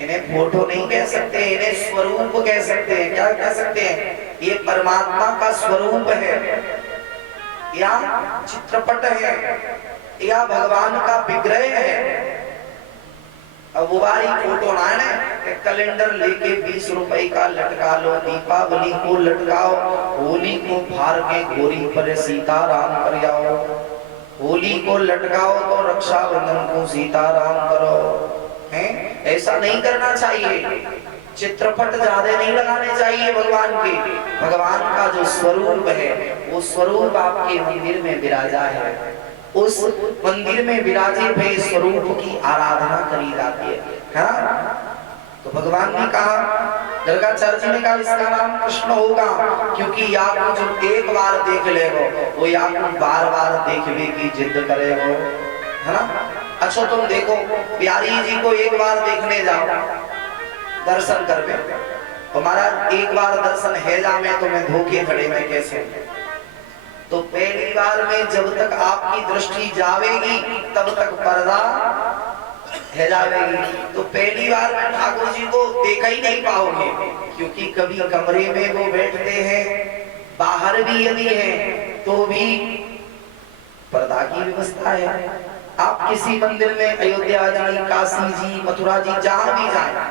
इन्हें फोटो नहीं कह सकते, इन्हें स्वरूप कह सकते हैं। क्या कह सकते हैं? ये परमात्मा का स्वरूप है, या चित्रपट है, या भगवान का विग्रह है। अब वो वाली फोटो ना है, कैलेंडर लेके 20 रुपए का लटका लो, दीपावली को लटकाओ, होली को फाड़ के गोरी पर सीताराम कर जाओ, होली को लटकाओ तो रक्षाबंधन को सीताराम करो, हैं? ऐसा नहीं करना चाहिए। चित्रपट ज्यादा नहीं लगाने चाहिए भगवान के। भगवान का जो स्वरूप है, वो स्वरूप आपके मंदिर में विराजा है, उस मंदिर में विराजे हुए स्वरूप की आराधना करी जाती है ना। तो भगवान ने कहा, गर्गाचार्य जी ने कहा इसका नाम कृष्ण होगा, क्योंकि आपको जो एक बार देख लेगो वो आपको बार बार देखने की जिद करेगो, है ना। अच्छा तुम देखो, प्यारी जी को एक बार देखने जाओ, दर्शन करने, हमारा एक बार दर्शन है जा में तो मैं धोखे खड़े में कैसे? तो पहली बार में जब तक आपकी दृष्टि जावेगी तब तक पर्दा है जावेगी, तो पहली बार में ठाकुर जी को देखा ही नहीं पाओगे, क्योंकि कभी कमरे में वो बैठते हैं, बाहर भी यदि है तो भी पर्दा की व्यवस्था है। आप किसी मंदिर में अयोध्या जी, काशी जी, मथुरा जी, जहां भी जाए,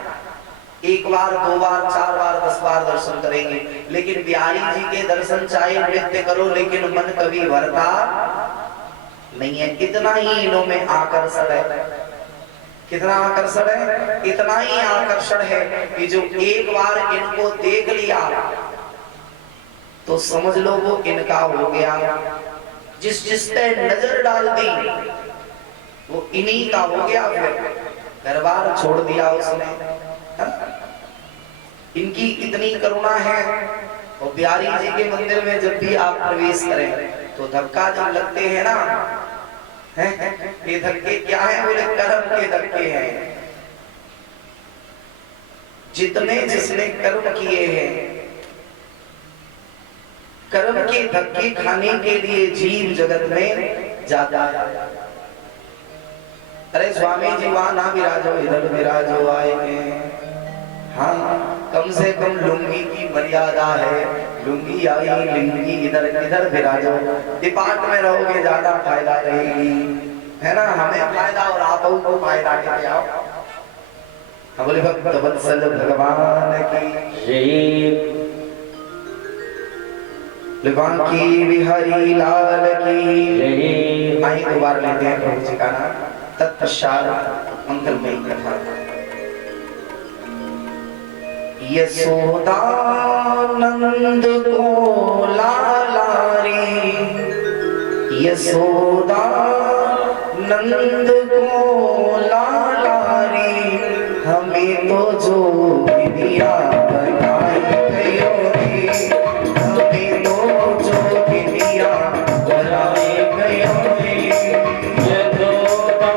एक बार, दो बार, 4 बार, 10 बार दर्शन करेंगे, लेकिन बिहारी जी के दर्शन चाहे नृत्य करो लेकिन मन कभी भरता नहीं है। इतना ही इन्हों में आकर्षण है। कितना आकर्षण है, इतना ही आकर्षण है कि जो एक बार इनको देख लिया तो समझ लो वो इनका हो गया। जिस जिस पे नजर डाल दी वो इन्हीं का हो गया। फिर घर बार छोड़ दिया उसने। इनकी इतनी करुणा है। और बिहारी जी के मंदिर में जब भी आप प्रवेश करें तो धक्का जब लगते हैं ना, ये धक्के क्या है? बोले कर्म के धक्के हैं। जितने जिसने कर्म किए हैं, कर्म के धक्के खाने के लिए जीव जगत में जाता है। अरे स्वामी जी वहां ना विराजो, इधर विराजो आए। हाँ, कम से कम लुंगी की मर्यादा है। लुंगी आई, लिंगी इधर इधर विराजो। डिपार्ट में रहोगे ज्यादा फायदा रहेगी, है ना? हमें फायदा और आप को फायदा लेके आओ। हम बोले भक्त वत्सल भगवान की बिहारी लाल की। आई दोबारा लेते हैं प्रभु जी का नाम। तत्पश्चात मंगलमयी कथा। यशोदा नंद को लाला रे, यशोदा नंद को लाला रे, हमें तो जो दिया बनाई गयो रे, हमें तो जो दिया बनाई गयो रे। यशोदा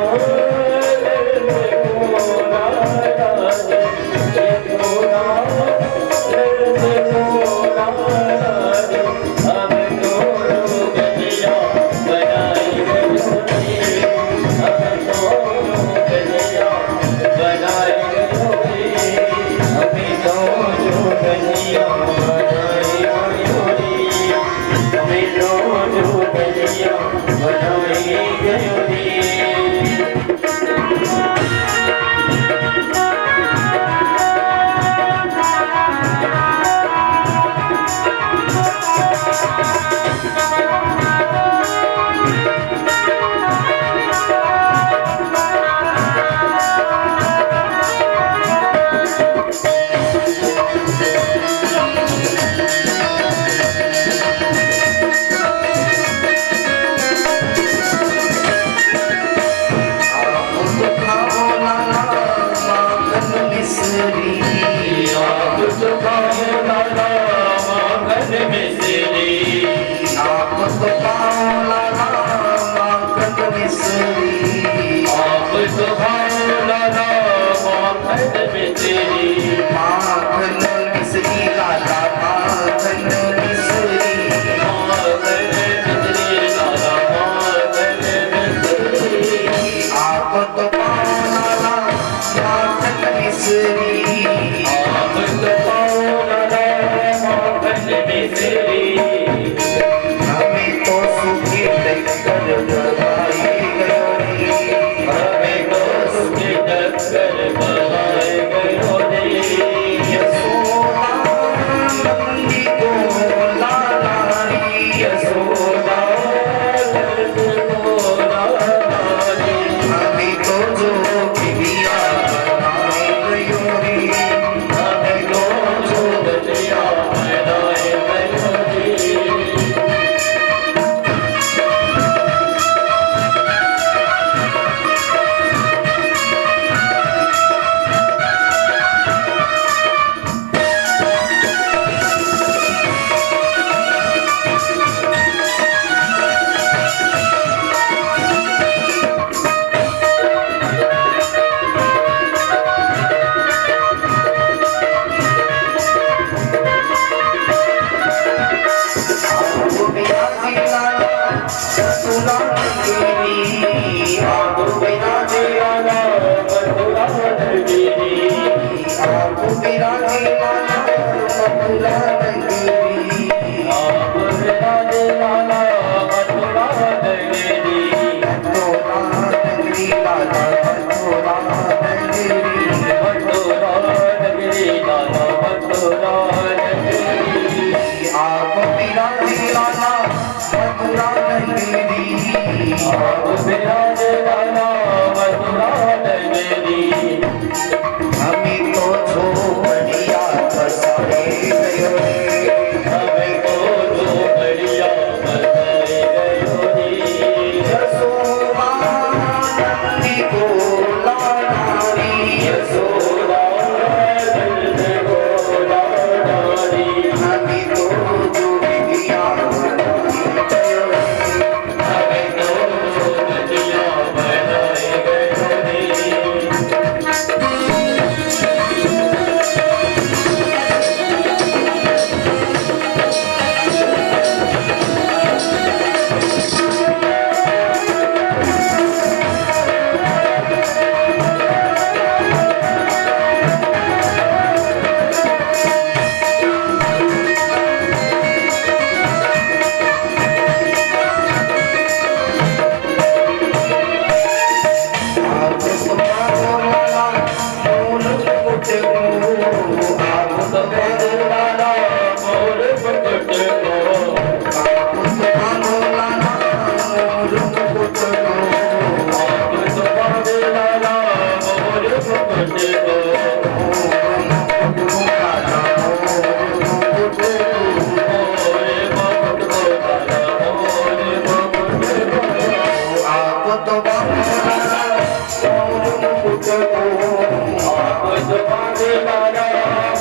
बांधे बारा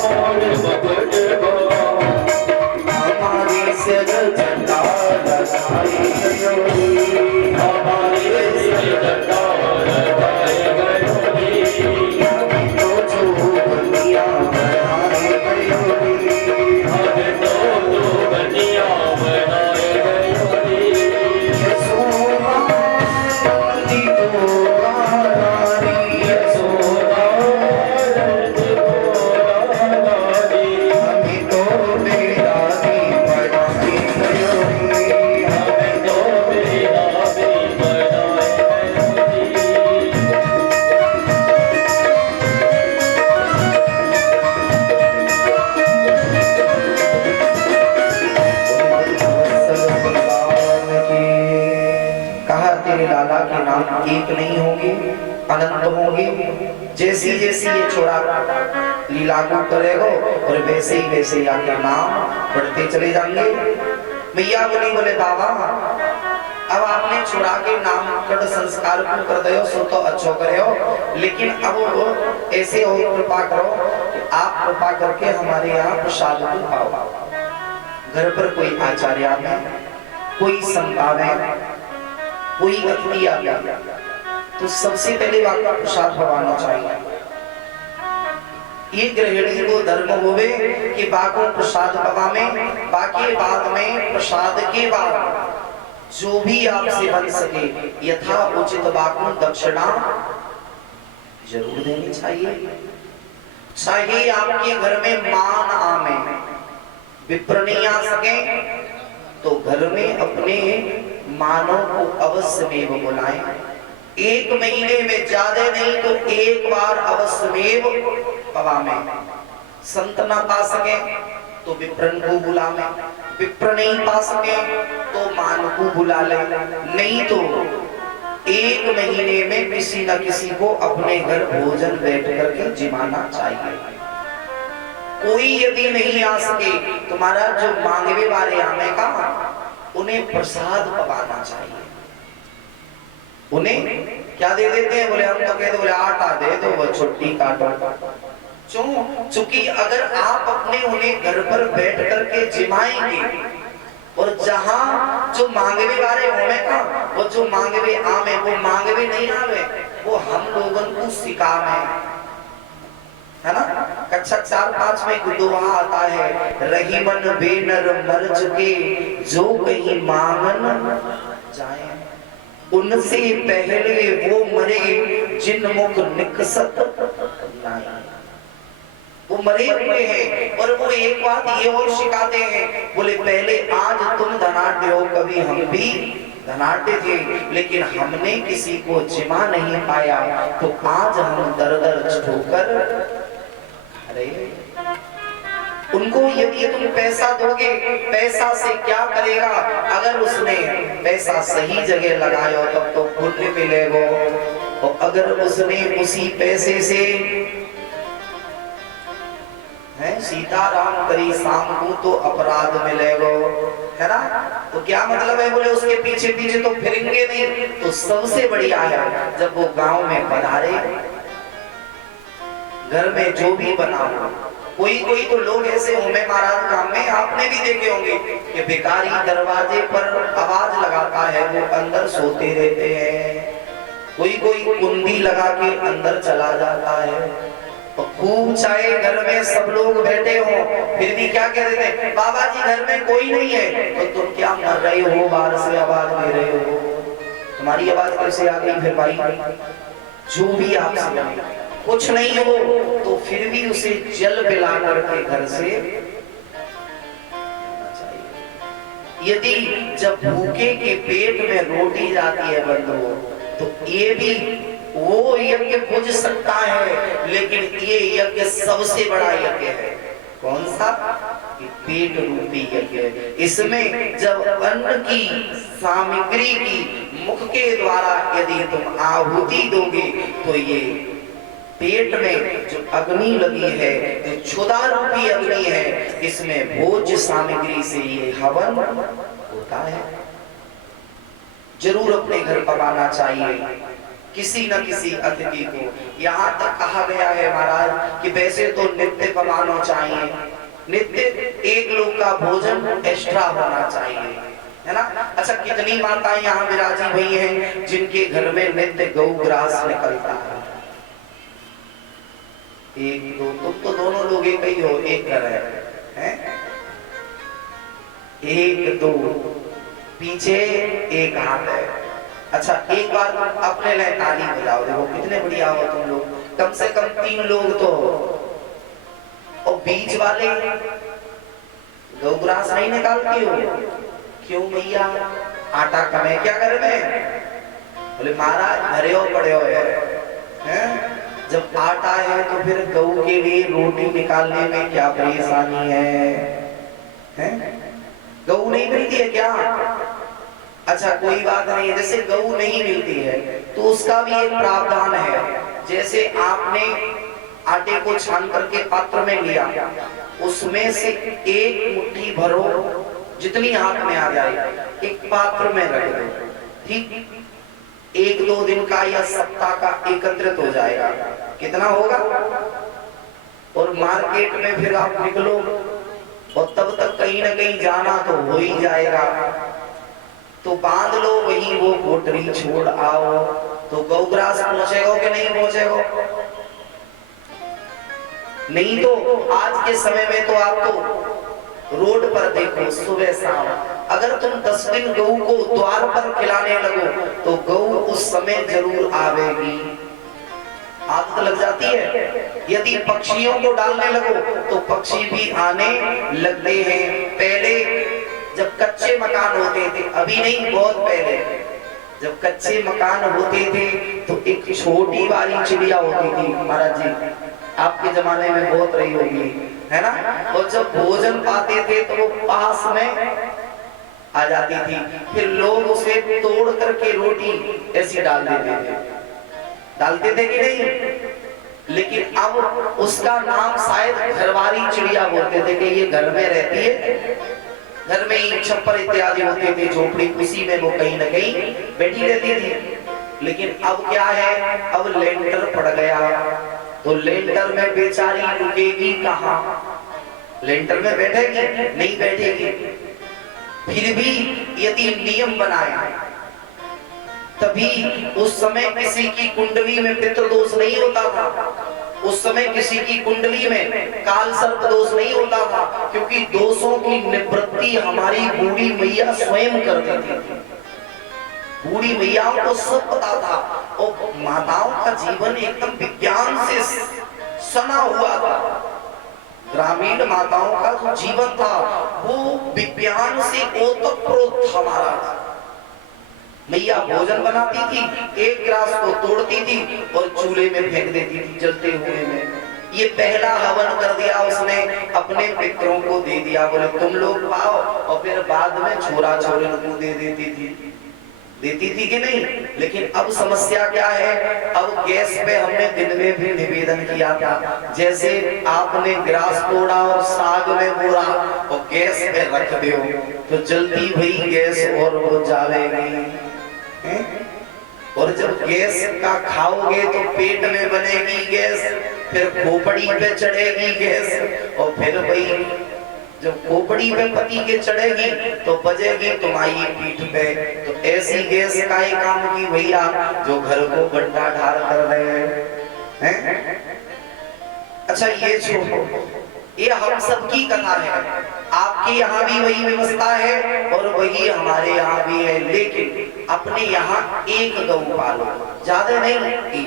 मोर मुकुट को हमारे सिर झंडा लगाए गयो रे हमारे सिर झंडा लगाए गयो रे हमें तो जो बंदियां बनाए गयो रे हमें तो बंदियां बनाए गयो रे यशोदा दी को गारी यशोदा नंद को नारी हमें तो बेड़ा दी बनाए गयो रे हमें तो बेड़ा भी बनाए गयो रे कहा तेरे लाला के नाम एक नहीं होंगे अनंत होंगे जैसी जैसी ये छोड़ा लीला को करेगा और वैसे ही आके नाम बढ़ते चले जाएंगे। मैया बोले बाबा अब आपने छुड़ा के नाम कट संस्कार को कर दो सो तो अच्छो करे हो लेकिन अब वो ऐसे हो कृपा करो कि आप कृपा करके हमारे यहाँ प्रसाद को पाओ। घर पर कोई आचार्य में कोई संतान है कोई अतिथि आ गया तो सबसे पहले आपका प्रसाद भगवाना चाहिए। ये गृहिणी को धर्म होवे कि बाको प्रसाद पवा में बाकी बाद में प्रसाद के बाद जो भी आपसे बन सके यथा उचित बाको दक्षिणा जरूर देनी चाहिए। चाहे आपके घर में मान आमे विप्र नहीं आ सके तो घर में अपने मानव को अवश्य में बुलाएं। एक महीने में ज्यादा नहीं तो एक बार अवश्य में पवा में संत ना पा सके तो विप्रन को बुला ले विप्र नहीं पा सके तो मान को बुला ले नहीं तो एक महीने में किसी न किसी को अपने घर भोजन बैठ करके जिमाना चाहिए। कोई यदि नहीं आ सके तुम्हारा जो मांगवे वाले आने का उन्हें प्रसाद पवाना चाहिए। उन्हें क्या दे देते हैं बोले हम तो कहते बोले आटा दे दो वो छुट्टी काटो चूंकि अगर आप अपने उन्हें घर पर बैठ करके जिमाएंगे और जहां जो मांगवे वाले होने का वो जो मांगवे आमे वो मांगवे नहीं आवे वो हम लोगों को सिखावे है ना। कक्षा 4-5 में दोहा आता है रही मन बेनर मर चुके जो कहीं मांगन जाए उनसे पहले वो मरे जिन मुख निकसत नाई। वो मरे हुए हैं और वो एक बात ये और सिखाते हैं बोले पहले आज तुम धनाढ्य हो कभी हम भी धनाढ्य थे लेकिन हमने किसी को जिमा नहीं पाया तो आज हम दर दर ठोकर अरे उनको यदि तुम पैसा दोगे पैसा से क्या करेगा अगर उसने पैसा सही जगह लगाया तब तो पुण्य मिलेगा और अगर उसने उसी पैसे से है सीताराम करी शाम को तो अपराध मिलेगा है ना। तो क्या मतलब है बोले उसके पीछे पीछे तो फिरेंगे नहीं तो सबसे बढ़िया है जब वो गांव में पधारे घर में जो भी बनाओ कोई तो लोग ऐसे होंगे महाराज काम में आपने भी देखे होंगे कि भिखारी दरवाजे पर आवाज लगाता है वो अंदर सोते रहते हैं। कोई कुंडी लगा के अंदर चला जाता है और खूब चाहे घर में सब लोग बैठे हो फिर भी क्या कह देते हैं बाबा जी घर में कोई नहीं है तो तुम क्या मर रहे हो बाहर से आवाज दे रहे हो तुम्हारी आवाज कैसे आ गई फिर भाई जो भी आपसे कुछ नहीं हो तो फिर भी उसे जल पिला करके घर से यदि जब भूखे के पेट में रोटी जाती है बंधुओं तो ये भी वो यज्ञ बुझ सकता है लेकिन ये यज्ञ सबसे बड़ा यज्ञ है। कौन सा कि पेट रूपी यज्ञ। इसमें जब अन्न की सामग्री की मुख के द्वारा यदि तुम आहुति दोगे तो ये पेट में जो अग्नि लगी है जो क्षुधा रूपी अग्नि है इसमें भोज्य सामग्री से ये हवन होता है। जरूर अपने घर पकाना चाहिए किसी न किसी अतिथि को। यहाँ तक कहा गया है महाराज कि वैसे तो नित्य कमाना चाहिए, नित्य एक लोग का भोजन एक्स्ट्रा होना चाहिए, है ना। अच्छा, कितनी माताएं यहाँ विराजी हुई हैं जिनके घर में नित्य गौग्रास निकलता है? एक दो, तुम तो दोनों लोग एक ही हो, एक घर है? एक दो, पीछे एक हाथ है। अच्छा, एक बार अपने लिए ताली बजाओ, देखो कितने बढ़िया हो तुम लोग। कम से कम 3 लोग तो, और बीच वाले गौग्रास नहीं निकालती हो? क्यों भैया, आटा कम है क्या घर में? बोले महाराज भरे हो पड़े हो हैं? जब आटा है तो फिर गऊ के लिए रोटी निकालने में क्या परेशानी है? गऊ नहीं मिलती है क्या? अच्छा, कोई बात नहीं है। जैसे गऊ नहीं मिलती है तो उसका भी एक प्रावधान है। जैसे आपने आटे को छान करके पात्र में लिया, उसमें से एक मुट्ठी भरो, जितनी हाथ में आ जाए, एक पात्र में रख दो, ठीक? 1-2 दिन का या सप्ताह का एकत्रित हो जाएगा। कितना होगा? और मार्केट में फिर आप निकलो और तब तक कहीं ना कहीं जाना तो हो ही जाएगा, तो बांध लो वहीं वो कोटरी छोड़ आओ, तो गौग्रास पहुंचेगा कि नहीं पहुंचेगा? नहीं तो आज के समय में तो आपको रोड पर देखो सुबह शाम, अगर तुम 10 दिन गऊ को द्वार पर खिलाने लगो तो गऊ उस समय जरूर आवेगी, आदत लग जाती है। यदि पक्षियों को डालने लगो तो पक्षी भी आने लगते हैं। पहले जब कच्चे मकान होते थे, अभी नहीं, बहुत पहले जब कच्चे मकान होते थे तो एक छोटी वाली चिड़िया होती थी महाराज जी, आपके जमाने में बहुत रही होगी, है ना। और जब भोजन पाते थे तो वो पास में आ जाती थी, फिर लोग उसे तोड़ करके रोटी ऐसी डाल देते थे, डालते थे कि नहीं? लेकिन अब उसका नाम शायद घरवाली चिड़िया बोलते थे कि ये घर में रहती है, घर में ही छप्पर इत्यादि होते थे, झोपड़ी, उसी में वो कहीं न कहीं बैठी रहती थी। लेकिन अब क्या है, अब लेंटर पड़ गया तो लेंटर में बेचारी रुकेगी कहाँ? लेंटर में बैठेगी? नहीं बैठेगी। फिर भी यदि नियम बनाए, तभी उस समय किसी की कुंडली में पितृदोष नहीं होता था, उस समय किसी की कुंडली में काल सर्प दोष नहीं होता था, क्योंकि दोषों की निवृत्ति हमारी बूढ़ी मैया स्वयं करती थी। बूढ़ी मैयाओं को सब पता था, और माताओं का जीवन एकदम विज्ञान से सना हुआ था। ग्रामीण माताओं का जो जीवन था वो विज्ञान से ओतप्रोत था महाराज। मैया भोजन बनाती थी, एक गिलास को तोड़ती थी और चूल्हे में फेंक देती थी जलते हुए में। ये पहला हवन कर दिया उसने, अपने पितरों को दे दिया, बोले तुम लोग पाओ, और फिर बाद में छोरा छोरन को दे देती थी कि नहीं। लेकिन अब समस्या क्या है, अब गैस पे हमने दिन में भी निवेदन किया था, जैसे आपने गिलास तोड़ा और साग में बोरा और गैस पे रख दो तो जल्दी वही गैस और वो जावेगी, और जब गैस का खाओगे तो पेट में बनेगी गैस, फिर खोपड़ी पे चढ़ेगी गैस, और फिर वही जब खोपड़ी पे पति के चढ़ेगी तो बजेगी तुम्हारी पीठ पे। तो ऐसी गैस का ही काम की भैया जो घर को गड्ढा ढार कर रहे हैं। अच्छा, ये छोड़ो, ये हम सबकी कथा है, आपके यहाँ भी वही व्यवस्था है और वही हमारे यहाँ भी है। लेकिन अपने यहाँ एक गौ पालो, ज्यादा नहीं,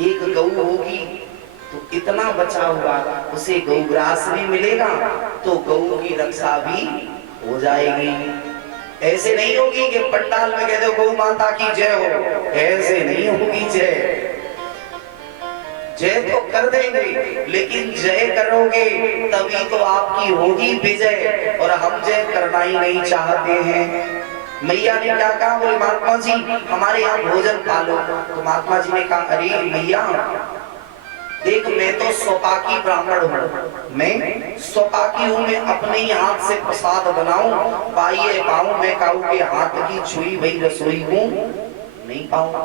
एक गौ होगी तो इतना बचा हुआ उसे गौग्रास भी मिलेगा, तो गौ की रक्षा भी हो जाएगी। ऐसे नहीं होगी कि पंडाल में कह दो गौ माता की जय हो, ऐसे नहीं होगी जय। जय तो कर देंगे, लेकिन जय करोगे तभी तो आपकी होगी विजय, और हम जय करना ही नहीं चाहते हैं। मैया ने क्या कहा, बोले महात्मा जी हमारे यहाँ भोजन पालो। तो महात्मा जी ने कहा, अरे मैया देख, मैं तो स्वपाकी ब्राह्मण हूँ, मैं स्वपाकी हूँ, मैं अपने ही हाथ से प्रसाद बनाऊं, पाइए पाऊं, मैं काऊ के हाथ की छुई वही रसोई हूँ। नहीं पाऊंगा।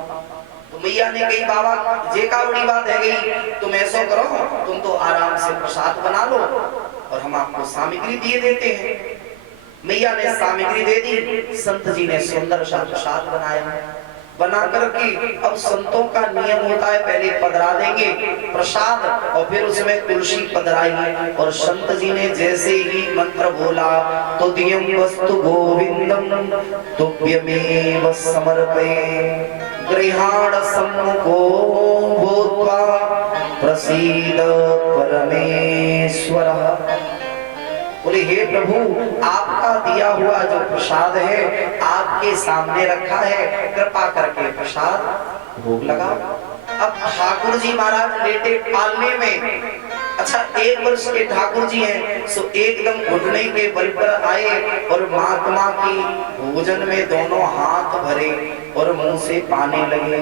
तो मैया ने कही बाबा जे का बड़ी बात है गई, तुम ऐसा करो, तुम तो आराम से प्रसाद बना लो और हम आपको सामग्री दिए देते हैं। मैया ने सामग्री दे दी, संत जी ने सुंदर सा प्रसाद बनाया। बना करके अब संतों का नियम होता है पहले पधरा देंगे प्रसाद और फिर उसमें तुलसी पधराई, और संत जी ने जैसे ही मंत्र बोला तो दियम वस्तु गोविंदम तुभ्यमेव समर्पये गृहाण सम्मुखो भूत्वा प्रसीद परमेश्वरः। बोले हे प्रभु, आपका दिया हुआ जो प्रसाद है आपके सामने रखा है, कृपा करके प्रसाद भोग लगा। अब ठाकुर जी महाराज लेटे पालने में, अच्छा 1 वर्ष के ठाकुर जी हैं, सो एकदम घुटने के बल पर आए और महात्मा की भोजन में दोनों हाथ भरे और मुंह से पाने लगे।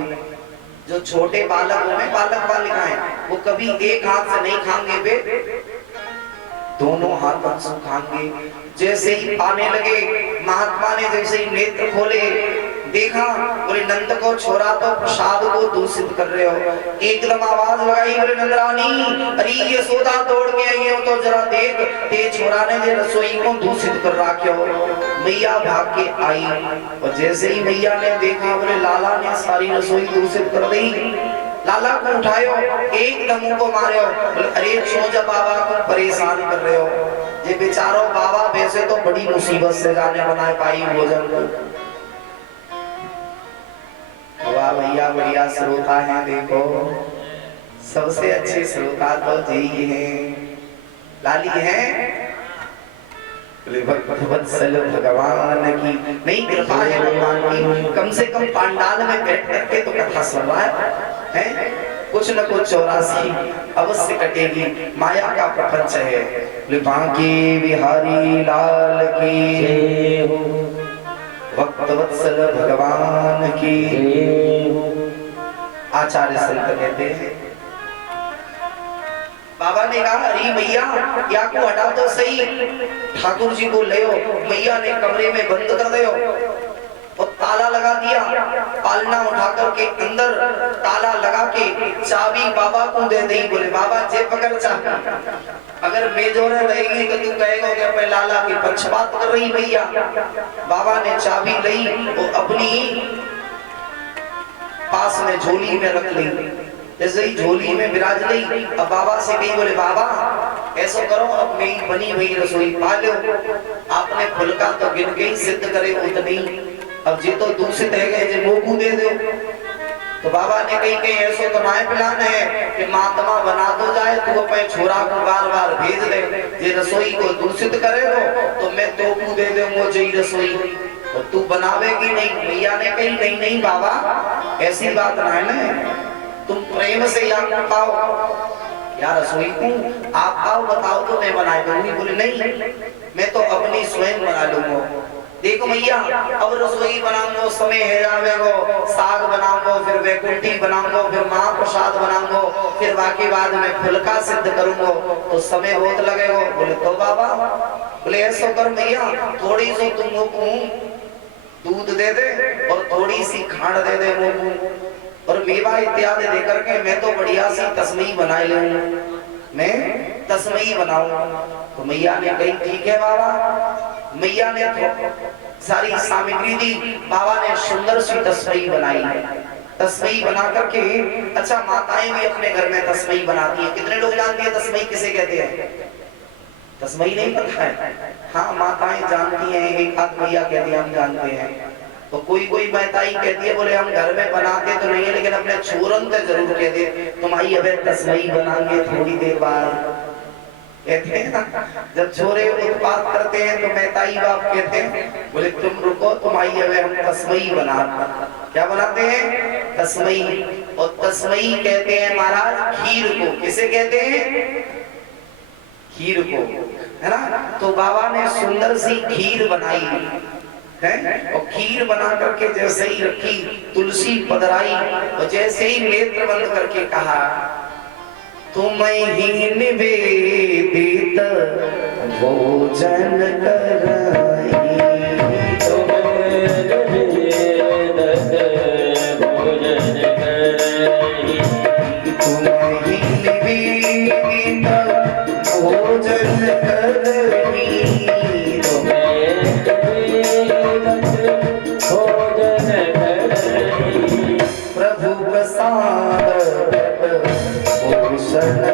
जो छोटे बालकों में बालक बालिकाएं वो कभी एक हाथ से नहीं खाएंगे, वे दोनों हाथों से खाएंगे। जैसे ही पाने लगे, महात्मा ने जैसे ही नेत्र खोले देखा, बोले नंद को छोरा तो प्रसाद को दूषित कर रहे हो। एकदम आवाज लगाई, बोले नंदरानी अरे यशोदा दौड़ के आई हो तो जरा देख, ते छोरा ने जे रसोई को दूषित कर रखा हो। मैया भाग के आई और जैसे ही मैया ने देखा, बोले लाला ने सारी रसोई दूषित कर दी। लाला को उठायो, एकदम उनको मारो, अरे सोजा बाबा को परेशान कर रहे हो। ये बेचारो बाबा वैसे तो बड़ी मुसीबत से जाने बनाए पाई भोजन को। वाह भैया, बढ़िया श्रोता है, देखो सबसे अच्छे श्रोता तो जी हैं, लाली है वत्सल भगवान की। नहीं कृपा है भगवान की, कम से कम पांडाल में बैठ करके तो कथा सुन रहा है, कुछ न कुछ 84 अवश्य कटेगी। माया का प्रपंच है। बांके बिहारी लाल की, भक्त वत्सल भगवान की। आचार्य संत कहते हैं, बाबा ने कहा अरे मैया या को हटा तो सही, ठाकुर जी को ले आओ। मैया ने कमरे में बंद कर दो और ताला लगा दिया। पालना उठा करके अंदर ताला लगा के चाबी बाबा को दे दी। बोले बाबा जे पकड़ चाबी, अगर बेजोरे रहेगी तो तू कहेगा कि मैं लाला की पक्षपात कर रही भैया। बाबा ने चाबी ली और अपनी पास में झोली में रख ली। जैसे ही झोली में विराज गई, अब बाबा से गई, बोले बाबा ऐसा करो, अब मेरी बनी हुई रसोई पा लो। आपने फुलका तो गिन के ही सिद्ध करे उतनी, अब जे तो दूषित है गए जे मोकू दे दो। तो बाबा ने कही कि ऐसा तो नाय प्लान है कि महात्मा बना दो जाए, तू अपने छोरा को बार बार भेज दे, जे रसोई को दूषित करेगा तो मैं तोकू दे दूंगा जे रसोई, और तू बनावेगी नहीं। भैया ने कही नहीं नहीं बाबा ऐसी बात ना है ना, तुम प्रेम से याद पाओ यार रसोई को आप आओ बताओ तो मैं बनाए दूंगी। बोले नहीं मैं तो अपनी स्वयं बना लूंगा। देखो भैया अब रसोई बनाऊंगा समय है जावेगो, साग बनाऊंगा, फिर वैकुंठी बनाऊंगा, फिर महाप्रसाद बनाऊंगा, फिर बाकी बाद में फुलका सिद्ध करूंगा तो समय बहुत लगेगा। बोले तो बाबा, बोले ऐसा कर भैया थोड़ी सी तुम को दूध दे दे और थोड़ी सी खांड दे दे मुझको और मेवा इत्यादि देकर के मैं तो बढ़िया सी तस्मई बना लूंगा, मैं तस्मई बनाऊंगा। तो मैया ने कही ठीक है बाबा। मैया ने सारी सामग्री दी, बाबा ने सुंदर सी तस्मई बनाई। तस्मई बना करके, अच्छा माताएं भी अपने घर में तस्मई बनाती है। कितने लोग जानती है तस्मई किसे कहते हैं? तस्मई नहीं पता है? हाँ माताएं जानती हैं, एक आध मैया कहती है हम जानते हैं। तो कोई माताई कहती है बोले हम घर में बनाते तो नहीं है लेकिन अपने छोरन से जरूर कहते तुम आई अब तस्मई बनाएंगे थोड़ी देर बाद, कहते हैं ना। जब छोरे उत्पाद करते हैं तो मैताई बाप कहते हैं बोले तुम रुको तुम आई अब हम तस्मई बना। क्या बनाते हैं? तस्मई। और तस्मई कहते हैं महाराज खीर को। किसे कहते हैं? खीर को, है ना। तो बाबा ने सुंदर सी खीर बनाई है और खीर बना करके जैसे ही रखी, तुलसी पधराई और जैसे ही नेत्र बंद करके कहा तुम्हें ही निवेदित भोजन कराई, तुम्हें निवेदित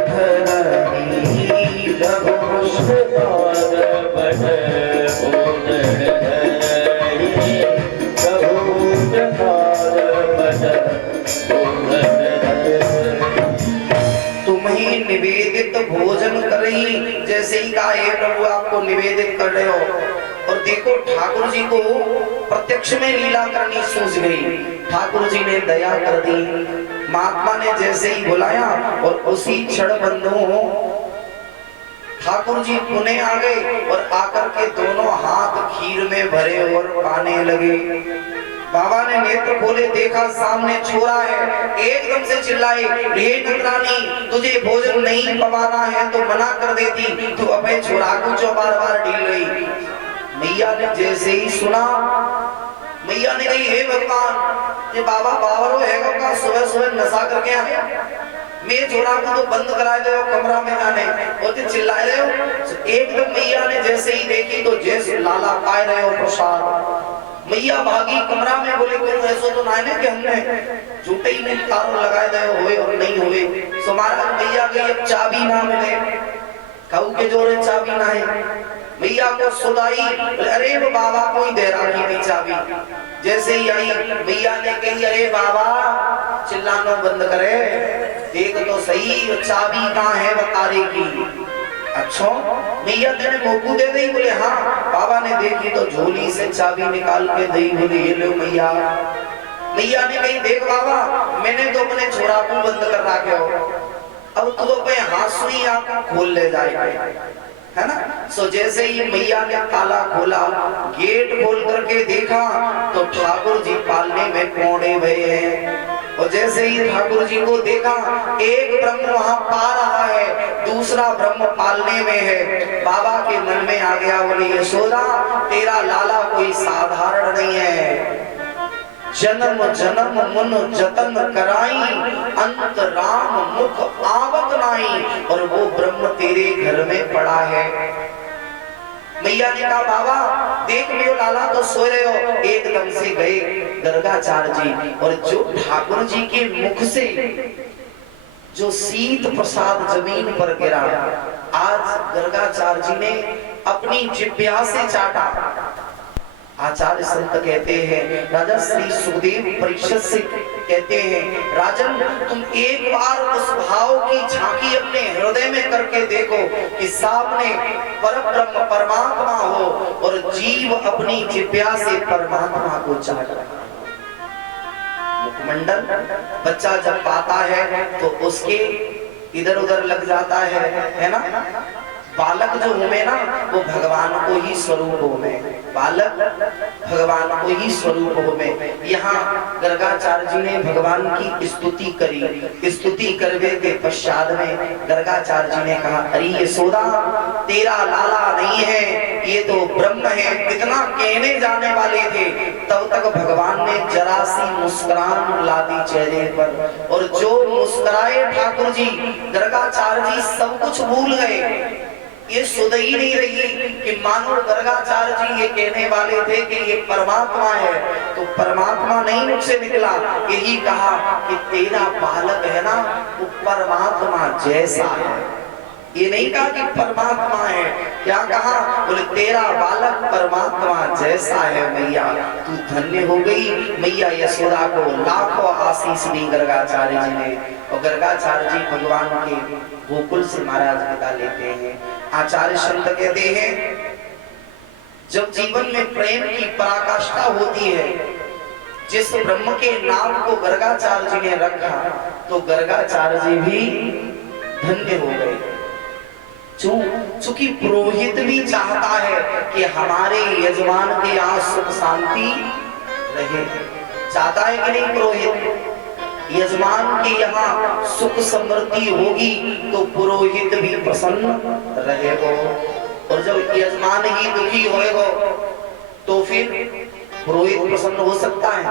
बढ़ रही रघुवंश पाद बढ़ बोल रही रघुवंश पाद बढ़ बोल रही। तुम ही निवेदित भोजन करही, जैसे ही कहा हे प्रभु आपको निवेदित कर रहे हो। और देखो ठाकुर जी को प्रत्यक्ष में लीला करनी सूझ गई, ठाकुर जी ने दया कर दी। महात्मा ने जैसे ही बुलाया और उसी क्षण बंधु ठाकुर जी पुनः आ गए और आकर के दोनों हाथ खीर में भरे और पाने लगे। बाबा ने नेत्र खोले, देखा सामने छोरा है, एकदम से चिल्लाए, हे नंदरानी तुझे भोजन नहीं पवाना है तो मना कर देती, तू अपने छोरा को जो बार बार ढील रही। मैया ने जैसे ही सुना, मैया ने कही हे भगवान ये बाबा बावरो है का सुबह सुबह नशा करके आए, मैं छोरा को तो बंद करा दे कमरा में जाने और ते चिल्लाए रहे हो। एकदम मैया ने जैसे ही देखी तो जैसे लाला पाए रहे हो प्रसाद, मैया भागी कमरा में, बोले क्यों ऐसा तो ना है कि हमने झूठे ही नहीं तारों लगाए गए हुए और नहीं हुए। सो महाराज मैया गई, अब चाबी ना मिले, कहू के जोरे चाबी ना है। मैया को सुदाई, अरे वो बाबा को ही दे रहा थी चाबी। जैसे ही आई मैया ने कही अरे बाबा चिल्लाना बंद करे, देख तो सही चाबी कहाँ है बता रही की। अच्छा मैया तेने मोकू दे दी, बोले हाँ। बाबा ने देखी तो झोली से चाबी निकाल के दी, बोले ये लो मैया। मैया ने कही देख बाबा मैंने तो अपने छोरा को बंद कर रखे हो, अब तू अपने हाथ से ही आप खोल ले जाएगा, है ना। सो जैसे ही मैया ने ताला खोला, गेट खोल करके देखा तो ठाकुर जी पालने में पौड़े हुए हैं। और जैसे ही ठाकुर जी को देखा, एक ब्रह्म वहां पा रहा है, दूसरा ब्रह्म पालने में है। बाबा के मन में आ गया, बोले यशोदा तेरा लाला कोई साधारण नहीं है, जन्म जन्म मुन जतन कराई, अंत राम मुख आवत नाई, और वो ब्रह्म तेरे घर में पड़ा है। मैया ने कहा बाबा देख लियो लाला तो सो रहे हो। एकदम से गए गर्गाचार्य जी, और जो ठाकुर जी के मुख से जो शीत प्रसाद जमीन पर गिरा, आज गर्गाचार्य जी ने अपनी जिह्वा से चाटा। आचार्य संत कहते हैं, राजा श्री सुखदेव परीक्षित से कहते हैं, राजन तुम एक बार उस भाव की झांकी अपने हृदय में करके देखो कि सामने परब्रह्म परमात्मा हो और जीव अपनी जिह्वा से परमात्मा को चाट रहा है। मुखमंडल बच्चा जब पाता है तो उसके इधर उधर लग जाता है ना। बालक जो हुए ना वो भगवान को ही स्वरूप होवे, बालक भगवान को ही स्वरूप होवे। यहाँ गर्गाचार्य जी ने भगवान की स्तुति करी, स्तुति करने के पश्चात में गर्गाचार्य जी ने कहा अरे यशोदा तेरा लाला नहीं है, ये तो ब्रह्म है। कितना कहने जाने वाले थे, तब तक भगवान ने जरा सी मुस्कुराहट ला दी चेहरे पर, और जो मुस्कुराए ठाकुर जी, गर्गाचार्य जी सब कुछ भूल गए। ये सुध ही नहीं रही कि मानो गर्गाचार्य जी ये कहने वाले थे कि ये परमात्मा है, तो परमात्मा नहीं मुझसे निकला। यही कहा कि तेरा बालक है ना वो परमात्मा जैसा है, ये नहीं कहा कि परमात्मा है। क्या कहा, बोले तेरा बालक परमात्मा जैसा है। मैया तू धन्य हो गई। मैया यशोदा को लाखों आशीष दी गर्गाचार्य जी ने, और गर्गाचार्य जी भगवान के गोकुल से महाराज विदा लेते हैं। आचार्य संत कहते हैं जब जीवन में प्रेम की पराकाष्ठा होती है, जिस ब्रह्म के नाम को गर्गाचार्य जी ने रखा तो गर्गाचार्य जी भी धन्य हो गए। चूंकि पुरोहित भी चाहता है कि हमारे यजमान के यहाँ सुख शांति रहे, चाहता है कि नहीं पुरोहित, यजमान के यहाँ सुख समृद्धि होगी तो पुरोहित भी प्रसन्न रहेगा। और जब यजमान ही दुखी होएगा तो फिर पुरोहित प्रसन्न हो सकता है,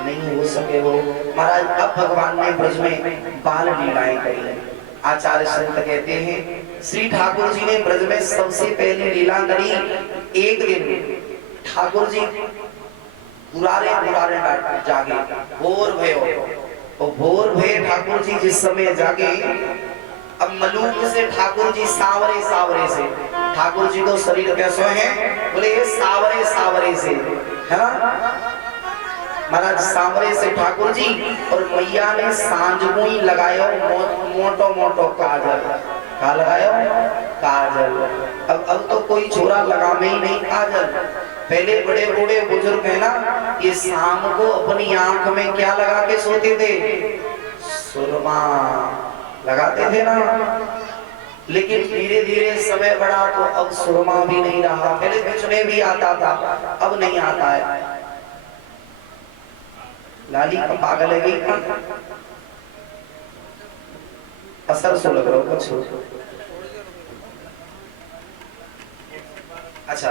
नहीं हो सके। वो महाराज अब भगवान ने ब्रज में बाल लीलाएं करी। आचार्य संत कहते हैं श्री ठाकुर जी ने ब्रज में सबसे पहली लीला करी। एक दिन ठाकुर जी बुरारे जागे, भोर भयो, और भोर भय ठाकुर जी जिस समय जागे अब मलूक से ठाकुर जी सावरे सावरे से, ठाकुर जी को शरीर कैसे है, बोले ये सावरे सावरे से है ना। महाराज सावरे से ठाकुर जी और मैया ने सांझ को ही लगायो मोटो मोटो काजल, का लगायो काजल। अब तो कोई छोरा लगा में ही नहीं काजल। पहले बड़े बूढ़े बुजुर्ग है ना, ये शाम को अपनी आंख में क्या लगा के सोते थे, सुरमा लगाते थे ना। लेकिन धीरे धीरे समय बढ़ा तो अब सुरमा भी नहीं रहा। पहले कुछ में भी आता था, अब नहीं आता है। लाली का पागल है कि असर सो लग रहा हो कुछ। अच्छा